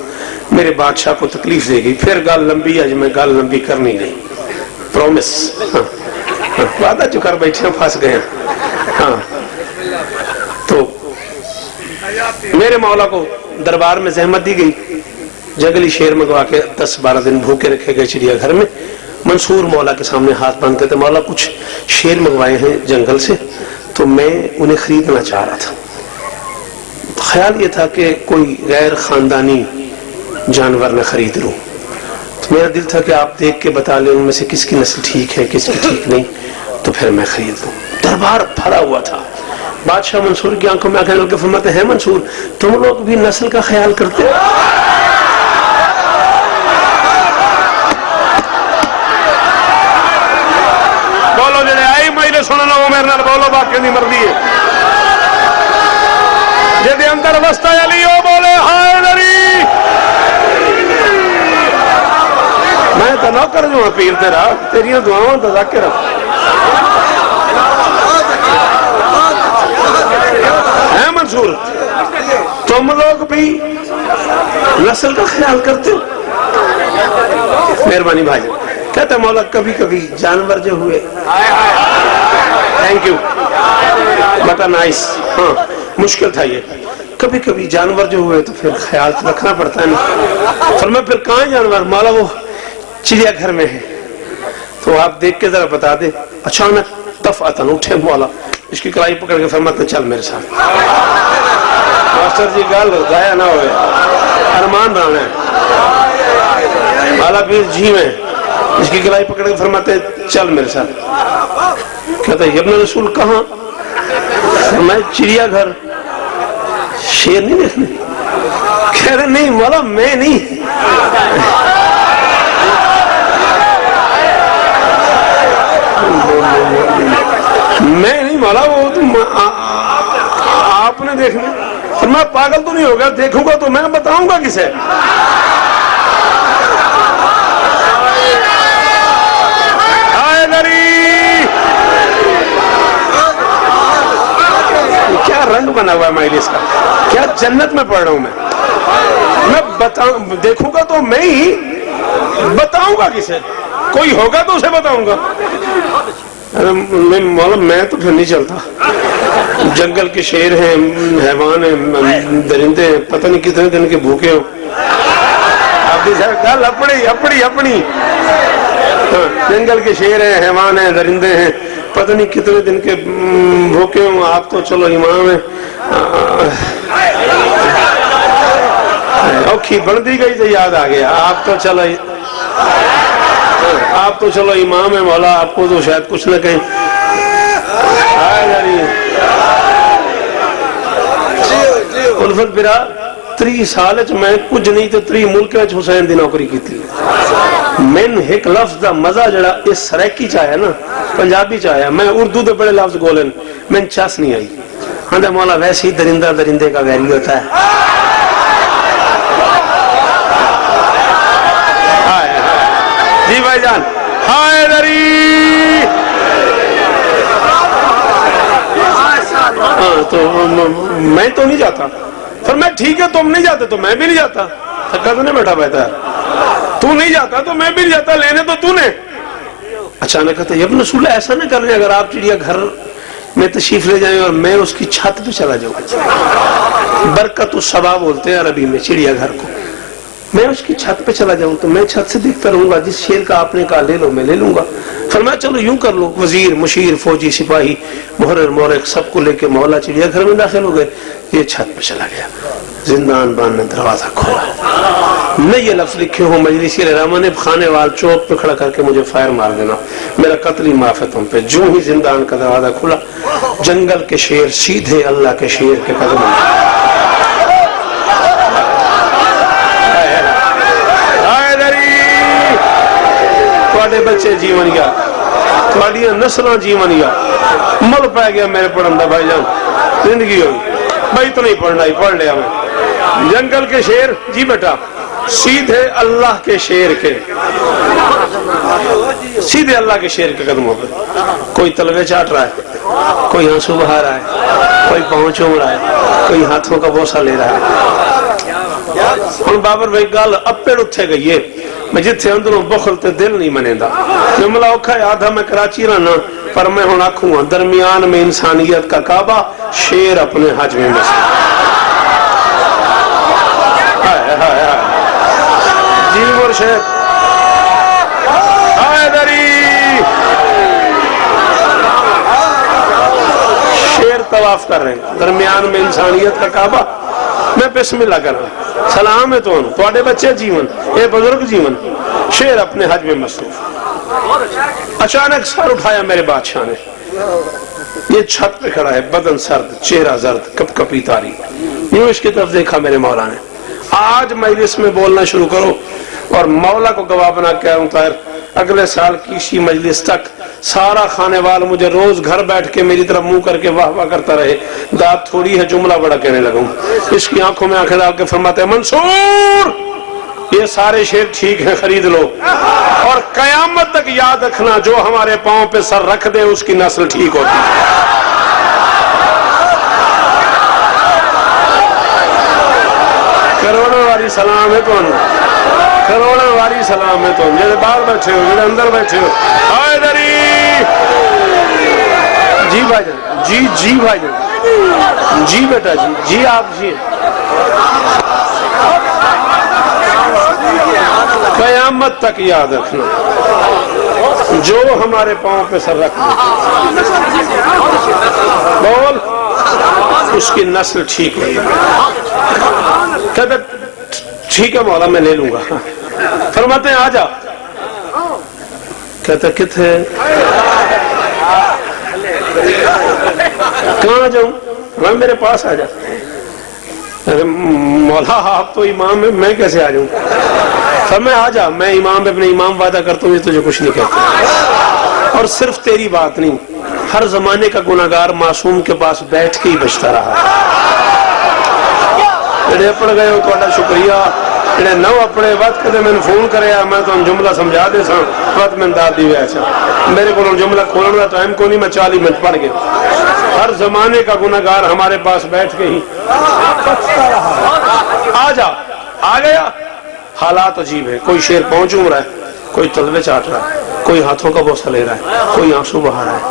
میرے بادشاہ کو تکلیف دے گی، پھر گال لمبی ہے، میں گال لمبی کرنی نہیں. پرومس. وعدہ جو کر بیٹھے ہیں پھنس گئے ہیں. ہاں تو میرے مولا کو دربار میں زحمت دی گئی، جنگلی شیر منگوا کے 10-12 دن بھوکے رکھے گئے چڑیا گھر میں. منصور مولا کے سامنے ہاتھ باندھتے تھے، مولا کچھ شیر منگوائے ہیں جنگل سے، تو میں انہیں خریدنا چاہ رہا تھا. خیال یہ تھا کہ کوئی غیر خاندانی جانور نہ خرید لوں. تو میرا دل تھا کہ آپ دیکھ کے بتا لیں ان میں سے کس کی نسل ٹھیک ہے کس کی ٹھیک نہیں، تو پھر میں خرید لوں. دربار بھرا ہوا تھا. بادشاہ منصور کی آنکھوں میں آنکھیں ڈال کے فرماتے ہیں منصور تم لوگ بھی نسل کا خیال کرتے. بولو جڑے آئی مجلے سننا وہ میرے نال بولو، باقی نہیں مرضی ہے. جدے اندر وسطہ علی ہو بولے ہائے دری. میں تو نوکر جو ہوں پیر تیرا، تیریاں دعاؤں تو ذاکر ہے. منصور تم لوگ بھی نسل کا خیال کرتے ہو. مہربانی بھائی. کہتا مولا کبھی کبھی جانور جو ہوئے، تھینک یو بٹا نائس. ہاں مشکل تھا یہ، کبھی کبھی جانور جو ہوئے تو پھر خیال رکھنا پڑتا ہے نا. فرمایا پھر کہاں جانور؟ مولا وہ چڑیا گھر میں ہے. تو آپ دیکھ کے ذرا بتا دے. اچانک دفعتاً اٹھے مولا، اس کی کلائی پکڑ کے فرماتے چل میرے ساتھ. ماسٹر جی گل ضائع نہ ہوئے، ارمان رانا ہے. مولا پیر جی میں اس کی کلائی پکڑ کے فرماتے چل میرے ساتھ. کہتا ہے ابن رسول کہاں؟ میں چڑیا گھر. شیر نہیں دیکھنے؟ کہہ رہے نہیں مولا میں نہیں. میں نہیں مولا، وہ تم آپ نے دیکھنا. اور میں پاگل تو نہیں ہوگا، دیکھوں گا تو میں بتاؤں گا کسے. بنا ہوا ہے مجلس کا؟ کیا جنت میں پڑھ رہا ہوں میں دیکھوں گا تو میں ہی بتاؤں گا کسے؟ کوئی ہوگا تو اسے بتاؤں گا. مولا میں تو پھر نہیں چلتا. جنگل کے شیر ہیں، حیوان ہیں، درندے ہیں، پتہ نہیں کتنے دن کے بھوکے ہوں. آپ بھی گل اپنی جنگل کے شیر ہیں، حیوان ہیں، درندے ہیں، پتہ نہیں کتنے دن کے بھوکے ہوں. آپ تو چلو امام ہیں. اوکھی بندی گئی تو یاد آ گیا، آپ تو چلو امام ہے مولا، آپ کو تو شاید کچھ نہ کہیں. الفت برا 30 سال میں کچھ نہیں تو 30 ملک حسین دی نوکری کی تھی. من ایک لفظ دا مزہ جڑا اس سریکی چاہیا نا، پنجابی چاہیا، میں اردو دے بڑے لفظ گولن من چاس نہیں آئی. ہاں مولا ویسے ہی درندہ درندے کا ویری ہوتا ہے. جی بھائی جان، ہائے دری. ہاں تو میں تو نہیں جاتا. پھر میں ٹھیک ہے تم نہیں جاتے تو میں بھی نہیں جاتا. تھکا تو نہیں بیٹھا ہے، تو نہیں جاتا تو میں بھی نہیں جاتا، لینے تو تو نے. اچانک کہتے ہیں ابن رسول اللہ ایسا نہ کر رہے، اگر آپ چڑیا گھر میں تشریف لے جائیں اور میں اس کی چھت پہ چلا جاؤں. برکت الصبا بولتے ہیں عربی میں چڑیا گھر کو. میں اس کی چھت پہ چلا جاؤں تو میں چھت سے دیکھتا رہوں گا، جس شیر کا آپ نے کہا لے لو میں لے لوں گا. فرمایا چلو یوں کر لو. وزیر، مشیر، فوجی، سپاہی، محرر، مورخ سب کو لے کے مولا چڑیا گھر میں داخل ہو گئے. یہ چھت پہ چلا گیا. زندان بان نے دروازہ کھولا. میں یہ لفظ لکھے ہوں مجلسی رحمہ نے خانے وال چوک پہ کھڑا کر کے مجھے فائر مار دینا، میرا قتلی معاف ہے تم پہ. جو ہی زندان کا دروازہ کھلا، جنگل کے شیر سیدھے اللہ کے شیر کے قدم میں. بچے جیون گیا، تھوڑیاں نسلیں جیون گیا، مل پہ گیا میرے پڑھن دا بھائی جان. زندگی ہوئی بھائی تو نہیں پڑھنا ہی پڑھ لیا میں. جنگل کے شیر جی بیٹا سیدھے اللہ کے شیر کے، سیدھے اللہ کے شیر کے قدموں پہ. کوئی تلوے چاٹ رہا ہے، کوئی آنسو بہا رہا ہے، کوئی پاؤں چوم رہا ہے، کوئی ہاتھوں کا بوسہ لے رہا ہے. ہن بابر بھائی گل اپے اٹھے گئی ہے. میں جتھے اندروں بخل تے دل نہیں منے دا. جملہ اوکھا یاد ہے میں کراچی رہنا، پر میں ہن آکھوں درمیان میں انسانیت کا کعبہ، شیر اپنے حج میں مسجد. جی مرشد ہائے دری. شیر طواف کر رہے ہیں درمیان میں انسانیت کا کعبہ. میں بسم اللہ کر رہا ہوں. سلام ہے تو تھوڑے بچے جیون، اے بزرگ جیون. شیر اپنے حج میں مصروف. اچانک سر اٹھایا میرے بادشاہ نے. یہ چھت پہ کھڑا ہے، بدن سرد، چہرہ زرد، کپ کپی تاری. یوں اس کی طرف دیکھا میرے مولا نے. آج مجلس میں بولنا شروع کرو اور مولا کو گواہ بنا کے آؤں طاہر، اگلے سال کسی مجلس تک سارا خانے وال مجھے روز گھر بیٹھ کے میری طرف منہ کر کے واہ واہ کرتا رہے. داد تھوڑی ہے جملہ بڑا کہنے لگوں. اس کی آنکھوں میں آنکھیں ڈال کے فرماتے ہیں منصور یہ سارے شیر ٹھیک ہیں، خرید لو اور قیامت تک یاد رکھنا جو ہمارے پاؤں پہ سر رکھ دے اس کی نسل ٹھیک ہوتی ہے. کروڑوں واری سلام ہے تو کروڑوں واری سلام ہے تو جیسے باہر بیٹھے ہو، جیسے اندر بیٹھے ہو. ہائے دری. جی بھائی جان، جی جی بھائی جان، جی بیٹا جی جی آپ جی. قیامت تک یاد رکھنا جو ہمارے پاؤں پہ سر رکھ دے بول اس کی نسل ٹھیک ہوئی. کہتے ٹھیک ہے مولا میں لے لوں گا. فرماتے ہیں آجا. کہتے کتنے کہاں جاؤں؟ میں میرے پاس آ جا. ارے مولا آپ تو امام ہے، میں کیسے آ جاؤں؟ فرمایا آ جا. میں امام اپنے امام وعدہ کرتا ہوں یہ تجھے کچھ نہیں کہتا. اور صرف تیری بات نہیں، ہر زمانے کا گناہگار معصوم کے پاس بیٹھ کے ہی بچتا رہا. جڑے اپڑ گئے ہو تھوڑا شکریہ، جڑے نو اپنے وقت کدے میں فون کرے میں تو جملہ سمجھا دے سا وقت میں داد دی ویسا. میرے کو جملہ کھولنے کا ٹائم کو نہیں، میں 40 منٹ پڑھ گیا. ہر زمانے کا گناہگار ہمارے پاس بیٹھ کے ہی آ جا آ گیا. حالات عجیب ہے. کوئی شیر پہنچ رہا ہے, کوئی تلوے چاٹ رہا ہے, کوئی ہاتھوں کا بوسہ لے رہا ہے, کوئی آنسو بہا رہا ہے.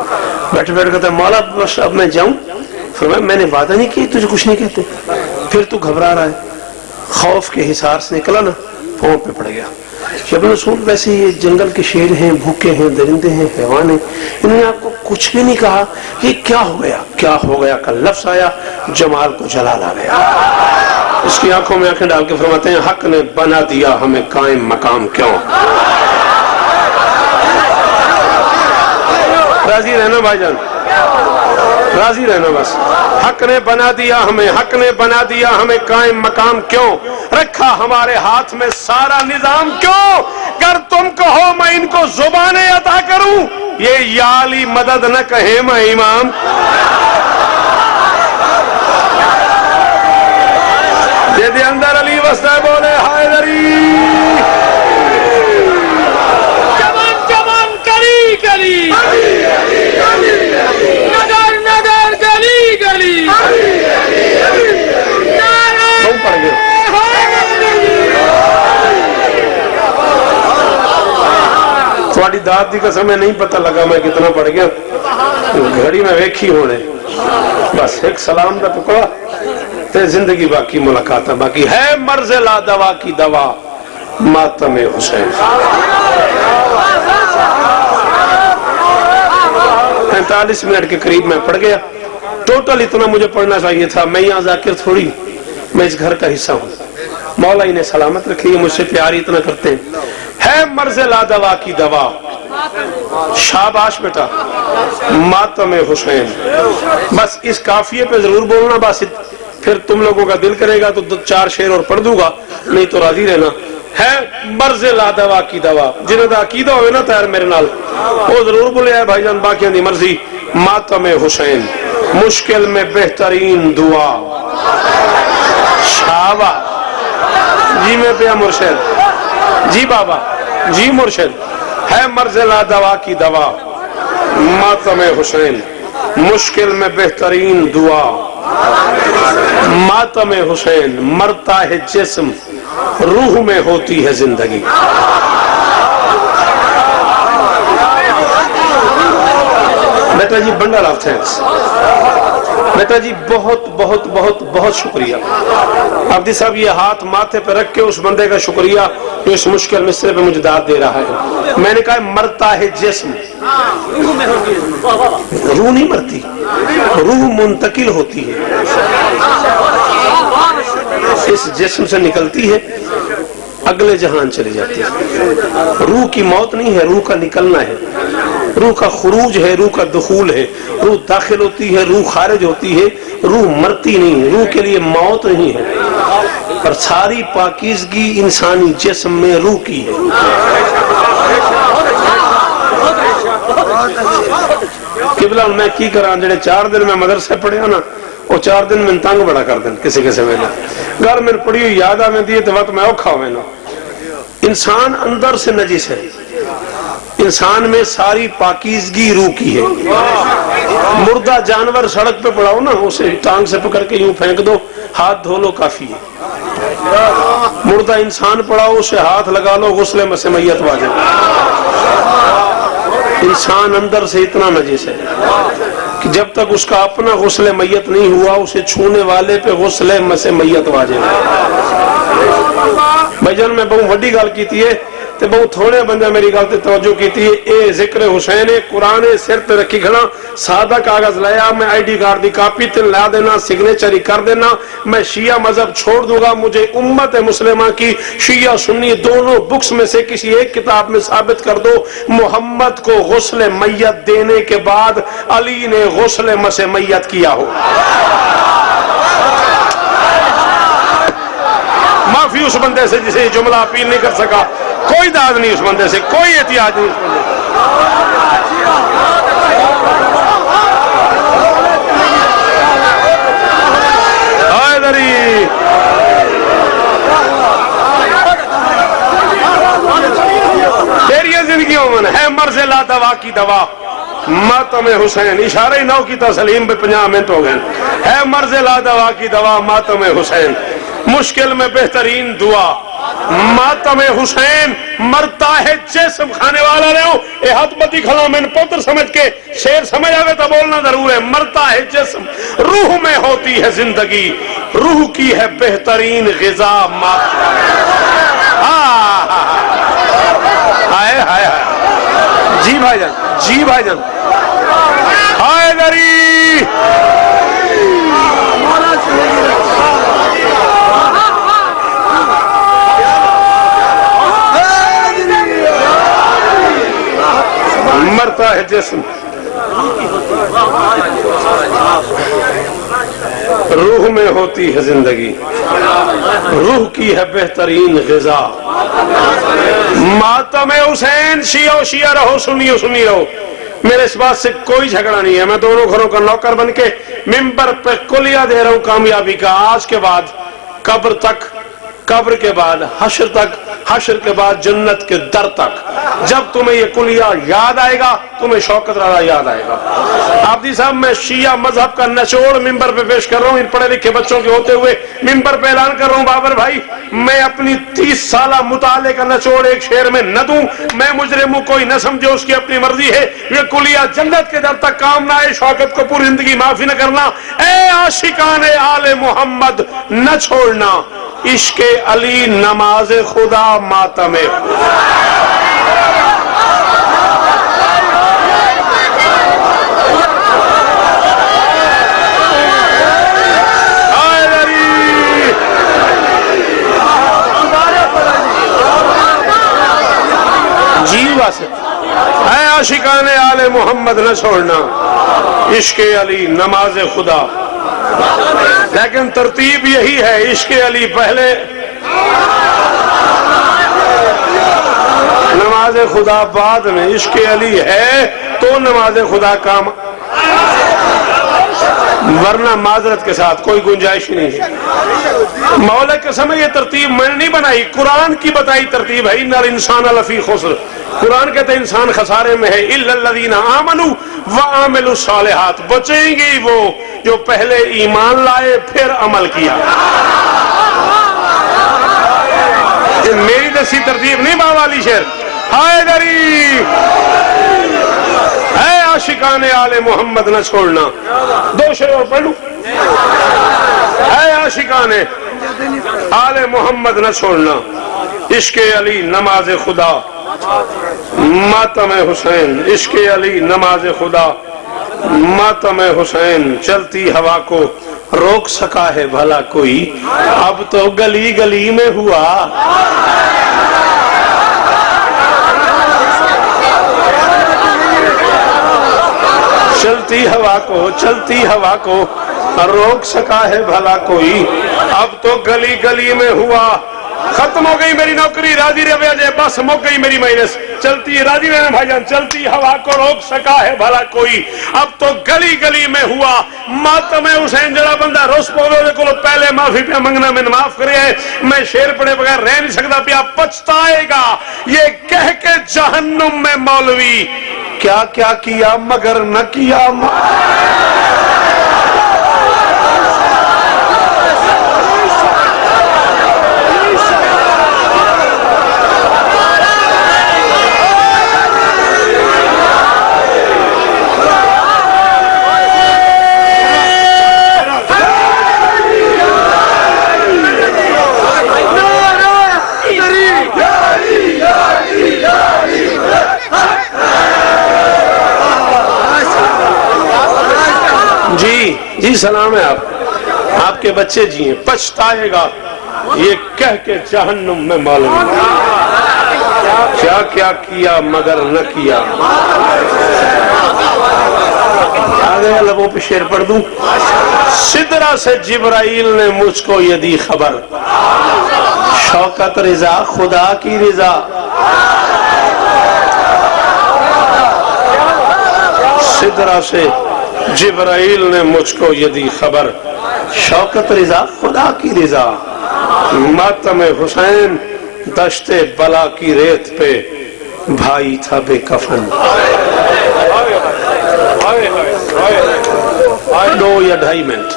بیٹھ بیٹھ کہتا ہے مولا بس اب میں جاؤں. فرمایا میں نے وعدہ نہیں کی تجھے کچھ نہیں کہتے. پھر تو گھبرا رہا ہے. خوف کے حصار سے نکلا نا, پاؤں پہ پڑ گیا. جب رسول ویسے یہ جنگل کے شیر ہیں, بھوکے ہیں, درندے ہیں, حیوان ہیں, انہوں نے آپ کو کچھ بھی نہیں کہا. یہ کیا ہو گیا, کیا ہو گیا کا لفظ آیا, جمال کو جلال آ گیا. اس کی آنکھوں میں آنکھیں ڈال کے فرماتے ہیں حق نے بنا دیا ہمیں قائم مقام کیوں. راضی رہنا بھائی جان, راضی رہنا بس. حق نے بنا دیا ہمیں, حق نے بنا دیا ہمیں قائم مقام کیوں, رکھا ہمارے ہاتھ میں سارا نظام کیوں. گر تم کہو میں ان کو زبانیں عطا کروں, یہ یا علی مدد نہ کہیں میں امام. دے دے اندر علی وسطہ بولے حیدری. جوان جوان کلی کلی, نگر نگر گلی گلی, بہت پڑ گئے. تھوڑی داد دی قسم میں نہیں پتہ لگا میں کتنا پڑ گیا. گھڑی میں ویکھی ہونے بس ایک سلام دا ٹکڑا تے زندگی باقی ملاقات باقی ہے. مرض لا دوا کی دوا ماتم حسین. 45 منٹ کے قریب میں پڑھ گیا. ٹوٹل اتنا مجھے پڑھنا چاہیے تھا. میں یہاں ذاکر تھوڑی, میں اس گھر کا حصہ ہوں. مولا انہیں سلامت رکھیے, مجھ سے پیار اتنا کرتے ہیں. ہے مرض لا دوا کی دوا, شاباش بیٹا, ماتم حسین. بس اس قافیے پہ ضرور بولنا. بس پھر تم لوگوں کا دل کرے گا تو 4 شعر اور پڑھ دوں گا, نہیں تو راضی رہنا. ہے مرض لا دوا کی دوا. جنہوں دا عقیدہ ہوئے نا تیار میرے نال, وہ ضرور بولے ہے بھائی جان باقیاں دی مرضی. ماتم حسین, مشکل میں بہترین دعا. شاباش جی. میں پیا مرشد جی, بابا جی مرشد. ہے مرض لا دوا کی دوا, ماتم حسین, مشکل میں بہترین دعا. ماتم حسین, مرتا ہے جسم, روح میں ہوتی ہے زندگی. بیٹا جی بنڈل آف تھینکس. بیٹا جی بہت بہت بہت بہت شکریہ. عبدی صاحب یہ ہاتھ ماتھے پہ رکھ کے اس بندے کا شکریہ جو اس مشکل مصرے پہ مجھے داد دے رہا ہے. میں نے کہا مرتا ہے جسم, روح نہیں مرتی, روح منتقل ہوتی ہے, اس جسم سے نکلتی ہے اگلے جہان چلی جاتی ہے. روح کی موت نہیں ہے, روح کا نکلنا ہے. روح کا خروج ہے, روح کا دخول ہے. روح داخل ہوتی ہے, روح خارج ہوتی ہے. روح مرتی نہیں, روح کے لیے موت نہیں ہے. پر ساری پاکیزگی انسانی جسم میں روح کی ہے. قبلہ میں کی کران جڑے 4 دن میں مدرسے پڑھیا نا, وہ 4 دن میں تنگ بڑا کر دیں کسی کسی ویلے. گھر میں پڑھی ہوئی یاد آ دی تو وقت میں اوکھا ہوئے نا. انسان اندر سے نجس ہے, انسان میں ساری پاکیزگی روح کی ہے. مردہ جانور سڑک پہ پڑا ہو نا, اسے ٹانگ سے پکڑ کے یوں پھینک دو, ہاتھ دھو لو کافی ہے. مردہ انسان پڑا ہو, اسے ہاتھ لگا لو, غسل مس میت واجب. انسان اندر سے اتنا نجس ہے کہ جب تک اس کا اپنا غسل میت نہیں ہوا, اسے چھونے والے پہ غسل مس میت واجب ہے. بھائی جان میں بہت وڈی گل کیتی ہے تے بہت تھوڑے بندے میری گل تے توجہ کیتی ہے. اے ذکر حسین قرآن سر تے رکھی کھڑا, سادہ کاغذ لایا, میں I D card the copy تے لا دینا, سگنیچر ہی کر دینا. میں شیعہ مذہب چھوڑ دوں گا. مجھے امت مسلمہ کی شیعہ سنی دونوں بکس میں سے کسی ایک کتاب میں ثابت کر دو محمد کو غسل میت دینے کے بعد علی نے غسل مس میت کیا ہو. معافی اس بندے سے جسے جملہ اپیل نہیں کر سکا, کوئی داد نہیں اس بندے سے, کوئی احتیاج نہیں اس بندے سے. تیری زندگیوں میں ہے مرض لا دوا کی دوا, ماتم حسین اشارہ نو کی تسلیم پہ 50 منٹ ہو گئے ہے مرض لا دوا کی دوا ماتم حسین مشکل میں بہترین دعا ماتم حسین مرتا ہے جسم کھانے والا رہو اے ہاتھ بدی کھلا میں پتر سمجھ کے شیر سمجھ آگے تو بولنا ضرور ہے مرتا ہے جسم روح میں ہوتی ہے زندگی روح کی ہے بہترین غذا ہائے ہائے جی بھائی جان جی بھائی جان ہائے دری مرتا ہے جسم روح میں ہوتی ہے زندگی روح کی ہے بہترین غذا ماتم حسین شیعہ رہو سنی رہو میرے اس بات سے کوئی جھگڑا نہیں ہے میں دونوں گھروں کا نوکر بن کے ممبر پہ کلیہ دے رہا ہوں کامیابی کا آج کے بعد قبر تک قبر کے بعد حشر تک حشر کے بعد جنت کے در تک جب تمہیں یہ کلیہ یاد آئے گا تمہیں شوکت رضا یاد آئے گا عابدی صاحب میں شیعہ مذہب کا نچوڑ ممبر پہ پیش کر رہا ہوں ان پڑھے لکھے بچوں کے ہوتے ہوئے ممبر پہ اعلان کر رہا ہوں بابر بھائی میں اپنی 30 سالہ مطالعے کا نچوڑ ایک شعر میں نہ دوں میں مجرم ہوں کوئی نہ سمجھے اس کی اپنی مرضی ہے یہ کلیہ جنت کے در تک کام نہ آئے شوکت کو پوری زندگی معافی نہ کرنا اے عاشقان آل محمد نہ چھوڑنا عشق علی نماز خدا ماتم جی واسط اے عاشقان آل محمد نہ چھوڑنا عشق علی نماز خدا لیکن ترتیب یہی ہے عشق علی پہلے نماز خدا بعد میں عشق علی ہے تو نماز خدا کام ورنہ معذرت کے ساتھ کوئی گنجائش نہیں ہے مولا قسم یہ ترتیب میں نے نہیں بنائی قرآن کی بتائی ترتیب ہے ان الانسان لفی خسر قرآن کہتے ہیں انسان خسارے میں ہے الا الذین آمنوا وعملوا الصالحات بچیں گے وہ جو پہلے ایمان لائے پھر عمل کیا میری دسی ترتیب نہیں باوالی شیر ہائے دری اے عاشقان آل محمد نہ چھوڑنا 2 شعر اور پڑھ لوں اے عاشقان آل محمد نہ چھوڑنا عشق علی نماز خدا ماتم حسین عشق علی نماز خدا ماتم حسین چلتی ہوا کو روک سکا ہے بھلا کوئی اب تو گلی گلی میں ہوا چلتی ہوا کو روک سکا ہے بھلا کوئی اب تو گلی گلی میں ہوا ختم ہو گئی میری نوکری راضی رہے جائے بس مک گئی میری مجلس چلتی راضی رہنا بھائی جان چلتی ہوا کو روک سکا ہے بھلا کوئی اب تو گلی گلی میں ہوا ماتم حسین جڑا بندہ روس پودے کو پہلے معافی پہ منگنا میں معاف کرے ہے میں شیر پڑے بغیر رہ نہیں سکتا پیا پچھتائے گا یہ کہہ کے جہنم میں مولوی کیا کیا کیا مگر نہ کیا جی سلام ہے آپ کے بچے جی ہیں پچھتائے گا یہ کہہ کے جہنم میں معلوم کیا کیا کیا مگر نہ کیا آگے لبوں پہ شعر پڑھ دوں سدرہ سے جبرائیل نے مجھ کو یہ دی خبر شوکت رضا خدا کی رضا سدرہ سے جبرائیل نے مجھ کو یہ دی خبر شوکت رضا خدا کی رضا ماتم حسین دشت بلا کی ریت پہ بھائی تھا بے کفن 2 یا 2.5 منٹ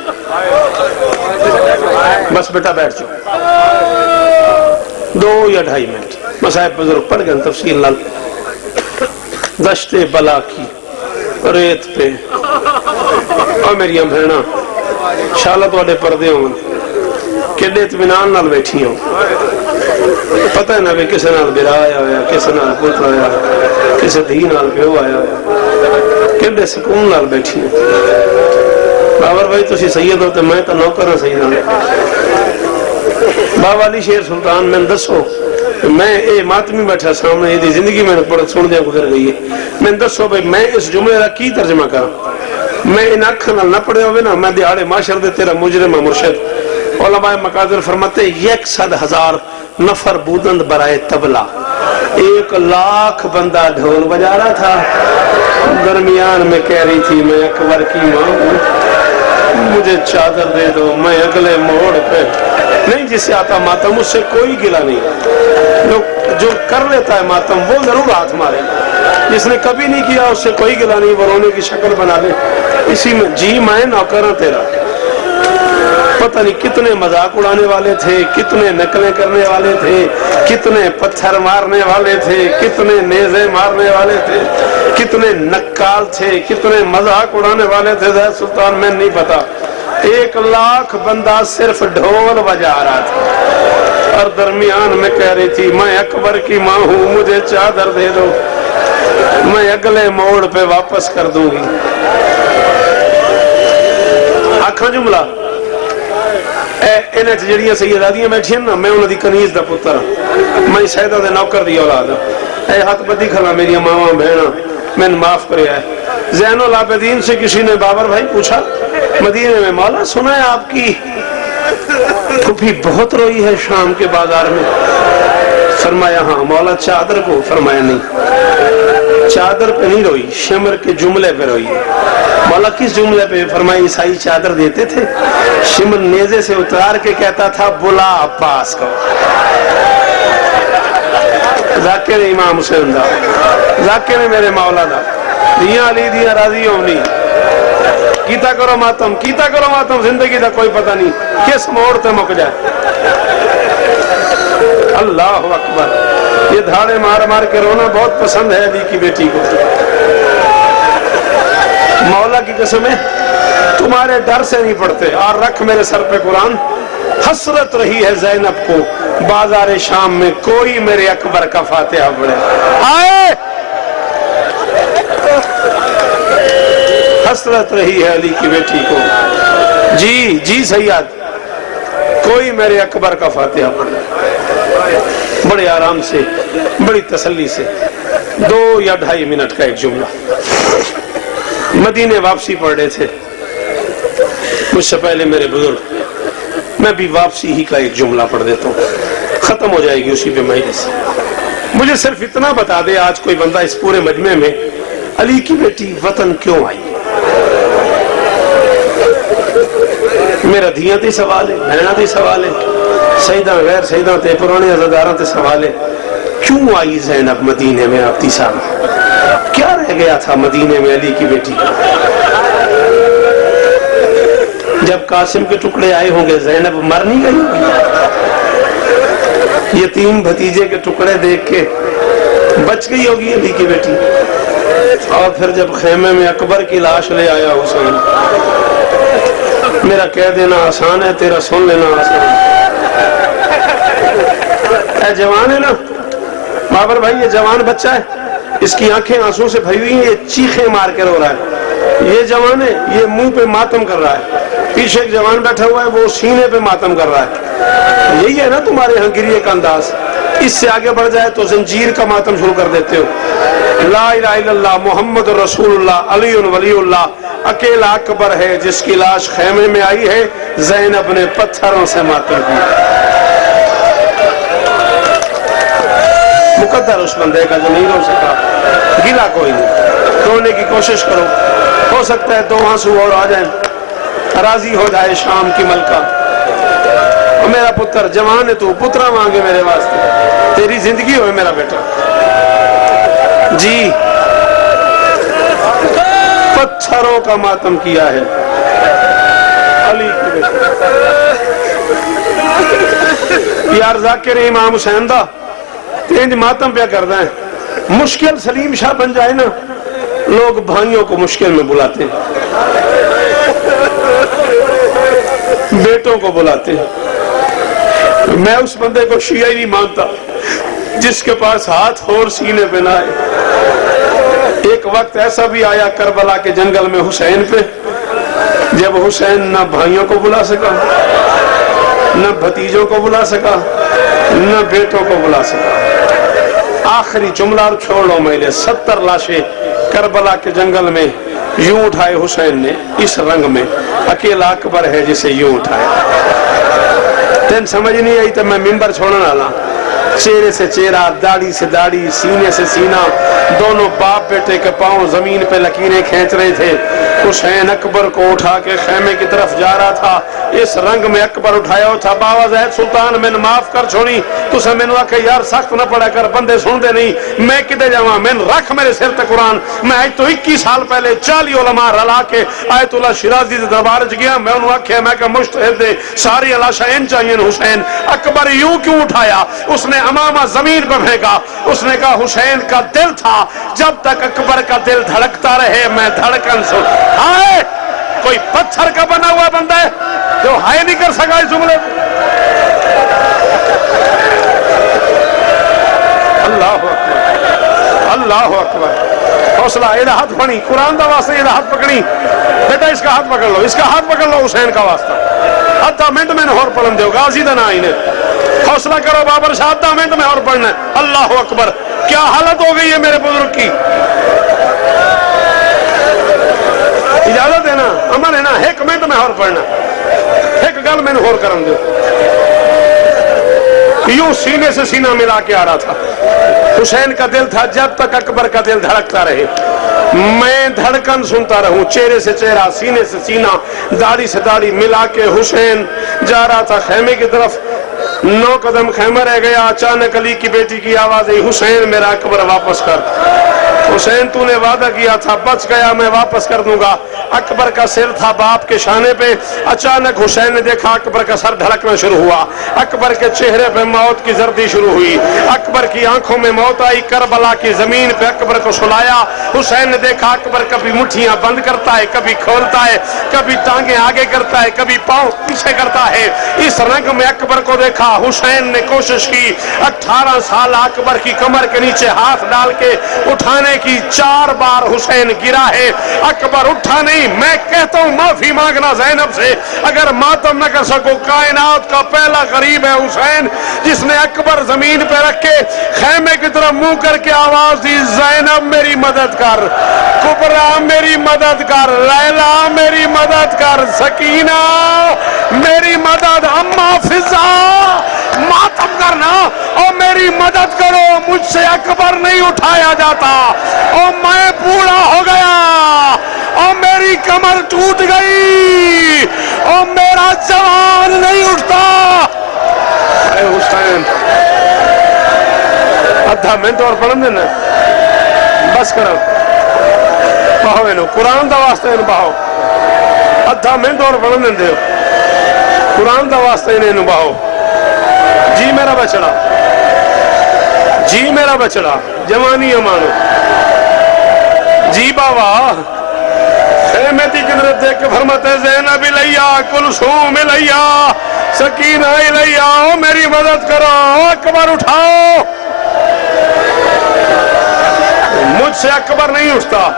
بس بیٹا بیٹھ جاؤ 2 یا 2.5 منٹ مصاحب بزرگ پڑھ گئے تفصیل لال دشت بلا کی ریت پہ اور میری بہنا شالا تو پردے ہوں کڈے اطمینان نال بیٹھی ہوں پتہ ہے نہ بھی کسے نال برا آیا ہوا کسے نال پتر آیا ہوا کسے دھی نال پیو آیا ہوا کڈے سکون نال بیٹھی ہوں بابر بھائی تسی سید ہوتے میں تو نوکر ہوں سیداں بابا علی شیر سلطان میں دسو میں اے ماتمی بیٹھا سامنے یہ زندگی میں پڑھ سن دیا گزر گئی ہے میں دسو بھائی میں اس جملے کا کی ترجمہ کرا میں ان اکھاں نال نہ پڑھے ہوئے نا میں دیہاڑے معاشر دے تیرا مجرم مرشد علماء مقادر فرماتے 100,000 نفر بودند برائے تبلا 1,00,000 بندہ ڈھول بجا رہا تھا درمیان میں کہہ رہی تھی میں اکبر کی ماں ہوں مجھے چادر دے دو میں اگلے موڑ پہ نہیں جسے آتا ماتم اس سے کوئی گلہ نہیں جو کر لیتا ہے ماتم وہ ضرور ہاتھ مارے جس نے کبھی نہیں کیا اس سے کوئی گلہ نہیں وہ رونے کی شکل بنا لے اسی میں جی میں نوکر ہوں تیرا پتہ نہیں کتنے مذاق اڑانے والے تھے کتنے نقلیں کرنے والے تھے کتنے پتھر مارنے والے تھے کتنے نیزے مارنے والے تھے کتنے نکال تھے کتنے مذاق اڑانے والے تھے زید سلطان میں نہیں پتا 1,00,000 بندہ صرف ڈھول بجا رہا تھا اور درمیان میں کہہ رہی تھی میں اکبر کی ماں ہوں مجھے چادر دے دو میں اگلے موڑ پہ واپس کر دوں گی آکھاں جملہ انہیں جڑیاں سیدادیاں بیٹھی ہیں نا میں انہوں دی کنیز دا پتر میں سیدہ دے نوکر دی اولاد اے ہاتھ بدی کھلا میری ماما بہنا میں نے معاف کریا ہے زین العابدین سے کسی نے بابر بھائی پوچھا مدینے میں مولا سنا ہے آپ کی پھوپھی بہت روئی ہے شام کے بازار میں فرمایا ہاں مولا چادر کو فرمایا نہیں چادر پہ نہیں روئی شمر کے جملے پہ روئی مولا کس جملے پہ فرمایا عیسائی چادر دیتے تھے شمر نیزے سے اتار کے کہتا تھا بلا عباس کو ذاکر امام حسین دا ذاکر میرے مولا دا دیا علی دیا راضی ہونی کیتا کرو ماتم زندگی دا کوئی پتہ نہیں کس موڑ تے مک جائے اللہ اکبر یہ دھاڑے مار مار کے رونا بہت پسند ہے علی کی بیٹی کو مولا کی قسم ہے تمہارے ڈر سے نہیں پڑھتے اور رکھ میرے سر پہ قرآن حسرت رہی ہے زینب کو بازار شام میں کوئی میرے اکبر کا فاتحہ پڑھے آئے حسرت رہی ہے علی کی بیٹی کو جی سیاد کوئی میرے اکبر کا فاتحہ پڑھے بڑے آرام سے بڑی تسلی سے 2 یا 2.5 منٹ کا ایک جملہ مدینے واپسی پڑھ رہے تھے مجھ سے پہلے میرے بزرگ میں بھی واپسی ہی کا ایک جملہ پڑھ دیتا ہوں ختم ہو جائے گی اسی پہ مجلس مجھے صرف اتنا بتا دے آج کوئی بندہ اس پورے مجمع میں علی کی بیٹی وطن کیوں آئی میرا دھیاں تے سوال ہے بہنہ تے سوال ہے سیدہ غیر سیدہ تے پرانے عزدارہ تے سوال ہے کیوں آئی زینب مدینے میں آپ تیسان کیا رہ گیا تھا مدینے میں علی کی بیٹی جب قاسم کے ٹکڑے آئے ہوں گے زینب مر نہیں گئی ہوگی یتیم بھتیجے کے ٹکڑے دیکھ کے بچ گئی ہوگی علی کی بیٹی اور پھر جب خیمے میں اکبر کی لاش لے آیا حسین میرا کہہ دینا آسان ہے تیرا سن لینا آسان اے جوان ہے نا بابر بھائی یہ جوان بچہ ہے اس کی آنکھیں آنسوں سے بھری ہوئی ہیں یہ چیخیں مار کے رو رہا ہے یہ جوان ہے یہ منہ پہ ماتم کر رہا ہے پیچھے ایک جوان بیٹھا ہوا ہے وہ سینے پہ ماتم کر رہا ہے یہی ہے نا تمہارے ہاں گریے کا انداز اس سے آگے بڑھ جائے تو زنجیر کا ماتم شروع کر دیتے ہو لا الہ الا اللہ محمد رسول اللہ علی ولی اللہ اکیلا اکبر ہے جس کی لاش خیمے میں آئی ہے زینب نے پتھروں سے ماتم کی مقدر اس بندے کا جو نہیں رو سکا گلا کوئی نہیں رونے کی کوشش کرو ہو سکتا ہے 2 آنسو اور آ جائیں راضی ہو جائے شام کی ملکہ میرا پتر جوان ہے تو پترا مانگے میرے واسطے تیری زندگی ہوئے میرا بیٹا جی ہزاروں کا ماتم کیا ہے علی کی بیٹی یار ذاکر امام حسین دا تینج ماتم پہ کرنا ہے مشکل سلیم شاہ بن جائے نا لوگ بھائیوں کو مشکل میں بلاتے ہیں بیٹوں کو بلاتے ہیں میں اس بندے کو شیعہ ہی نہیں مانتا جس کے پاس ہاتھ اور سینے پہ نہ آئے ایک وقت ایسا بھی آیا کربلا کے جنگل میں حسین پہ جب حسین نہ بھائیوں کو بلا سکا نہ بھتیجوں کو بلا سکا نہ بیٹوں کو بلا سکا آخری جملہ چھوڑ لو میں نے 70 لاشیں کربلا کے جنگل میں یوں اٹھائے حسین نے اس رنگ میں اکیلا اکبر ہے جسے یوں اٹھائے تین سمجھ نہیں آئی تو میں ممبر چھوڑنے والا چہرے سے چہرہ داڑھی سے داڑھی سینے سے سینہ دونوں باپ بیٹے کے پاؤں زمین پہ لکیریں کھینچ رہے تھے حسین اکبر کو اٹھا کے خیمے کی طرف جا رہا تھا اس رنگ میں اکبر اٹھایا ہو تھا باوا زید سلطان میں نے معاف کر چھوڑی تو سے میں نے آکھا یار سخت نہ پڑا کر بندے سن دے نہیں میں کدے جاواں میں رکھ میرے سر تے قرآن میں آج تو 21 سال پہلے 40 علماء رلا کے آیت اللہ شیرازی دے دربار چ گیا میں انہوں آکھیا میں کہ مجتہد دے ساری علاشہ ان چاہیے حسین اکبر یوں کیوں اٹھایا اس نے امامہ زمین پر پھینکا اس نے کہا حسین کا دل تھا جب تک اکبر کا دل دھڑکتا رہے میں دھڑکن سن ہائے کوئی پتھر کا بنا ہوا بندہ ہے جو ہائے نہیں کر سکا اس جملے اللہ اکبر اللہ اکبر حوصلہ یہ ہاتھ پڑی قرآن دا واسطہ یہ ہاتھ پکڑی بیٹا اس کا ہاتھ پکڑ لو اس کا ہاتھ پکڑ لو حسین کا واسطہ آدھا منٹ میں نے اور پڑھن دیو غازی دا نا انہیں حوصلہ کرو بابر شاہ آدھا منٹ میں اور پڑھنا ہے اللہ اکبر کیا حالت ہو گئی ہے میرے بزرگ کی اجازت ہے نا امن ہے نا ایک منٹ میں اور پڑھنا ایک گل میں نے اور کرن دیو یوں سینے سے سینہ ملا کے آ رہا تھا حسین کا دل تھا جب تک اکبر کا دل دھڑکتا رہے میں دھڑکن سنتا رہوں چہرے سے چہرہ سینے سے سینہ داڑھی سے داڑھی ملا کے حسین جا رہا تھا خیمے کی طرف 9 قدم خیمہ رہ گیا اچانک علی کی بیٹی کی آواز آئی حسین میرا اکبر واپس کر حسین تو نے وعدہ کیا تھا بچ گیا میں واپس کر دوں گا اکبر کا سر تھا باپ کے شانے پہ اچانک حسین نے دیکھا اکبر کا سر دھڑکنا شروع ہوا اکبر کے چہرے پہ موت کی زردی شروع ہوئی اکبر کی آنکھوں میں موت آئی کربلا کی زمین پہ اکبر کو سلایا حسین نے دیکھا اکبر کبھی مٹھیاں بند کرتا ہے کبھی کھولتا ہے کبھی ٹانگیں آگے کرتا ہے کبھی پاؤں پیچھے کرتا ہے اس رنگ میں اکبر کو دیکھا حسین نے کوشش کی 18 سال اکبر کی کمر کے نیچے ہاتھ ڈال کے اٹھانے کی 4 بار حسین گرا ہے اکبر اٹھا نہیں میں کہتا ہوں معافی مانگنا زینب سے اگر ماتم نہ کر سکو کائنات کا پہلا غریب ہے حسین جس نے اکبر زمین پہ رکھ کے خیمے کی طرف منہ کر کے آواز دی زینب میری مدد کر کبرا میری مدد کر لیلا میری مدد کر سکینہ میری مدد اما فضا ماتم کرنا اور میری مدد کرو مجھ سے اکبر نہیں اٹھایا جاتا اور میں بوڑھا ہو گیا اور میری کمر ٹوٹ گئی اور میرا جوان نہیں اٹھتا اے حسین ادھا منٹ اور پڑھن دینا بس کرو بہو انہوں قرآن دا واسطہ انہوں بہو ادھا منٹ اور پڑھن دیں قرآن دا واسطہ انہوں بہو جی میرا بچڑا جی میرا بچڑا جوانی امانو جی بابا خیمتی قدرت دیکھ کے فرماتے زینب الیہ کلثوم الیہ سکینہ الیہ میری مدد کرو اکبر اٹھاؤ مجھ سے اکبر نہیں اٹھتا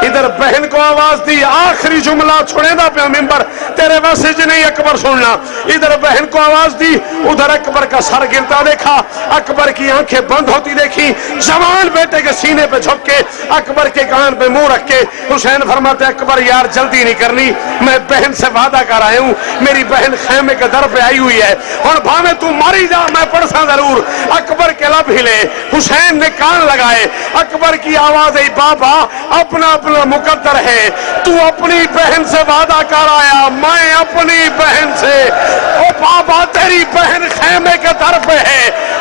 ادھر بہن کو آواز دی آخری جملہ چھوڑے دا پہ ممبر تیرے واسج نہیں اکبر سننا ادھر بہن کو آواز دی ادھر اکبر کا سر گرتا دیکھا اکبر کی آنکھیں بند ہوتی دیکھی جوان بیٹے کے سینے پہ جھک کے اکبر کے کان پہ منہ رکھ کے حسین فرماتے اکبر یار جلدی نہیں کرنی میں بہن سے وعدہ کر آئے ہوں میری بہن خیمے کے در پہ آئی ہوئی ہے اور بھاویں تو ماری جا میں پڑھسا ضرور اکبر کے لب ہلے حسین نے کان لگائے اکبر کی آواز ہے بابا اپنا مقدر ہے تو اپنی بہن سے وعدہ کر آیا میں اپنی بہن سے او بابا تیری بہن خیمے کے در پہ ہے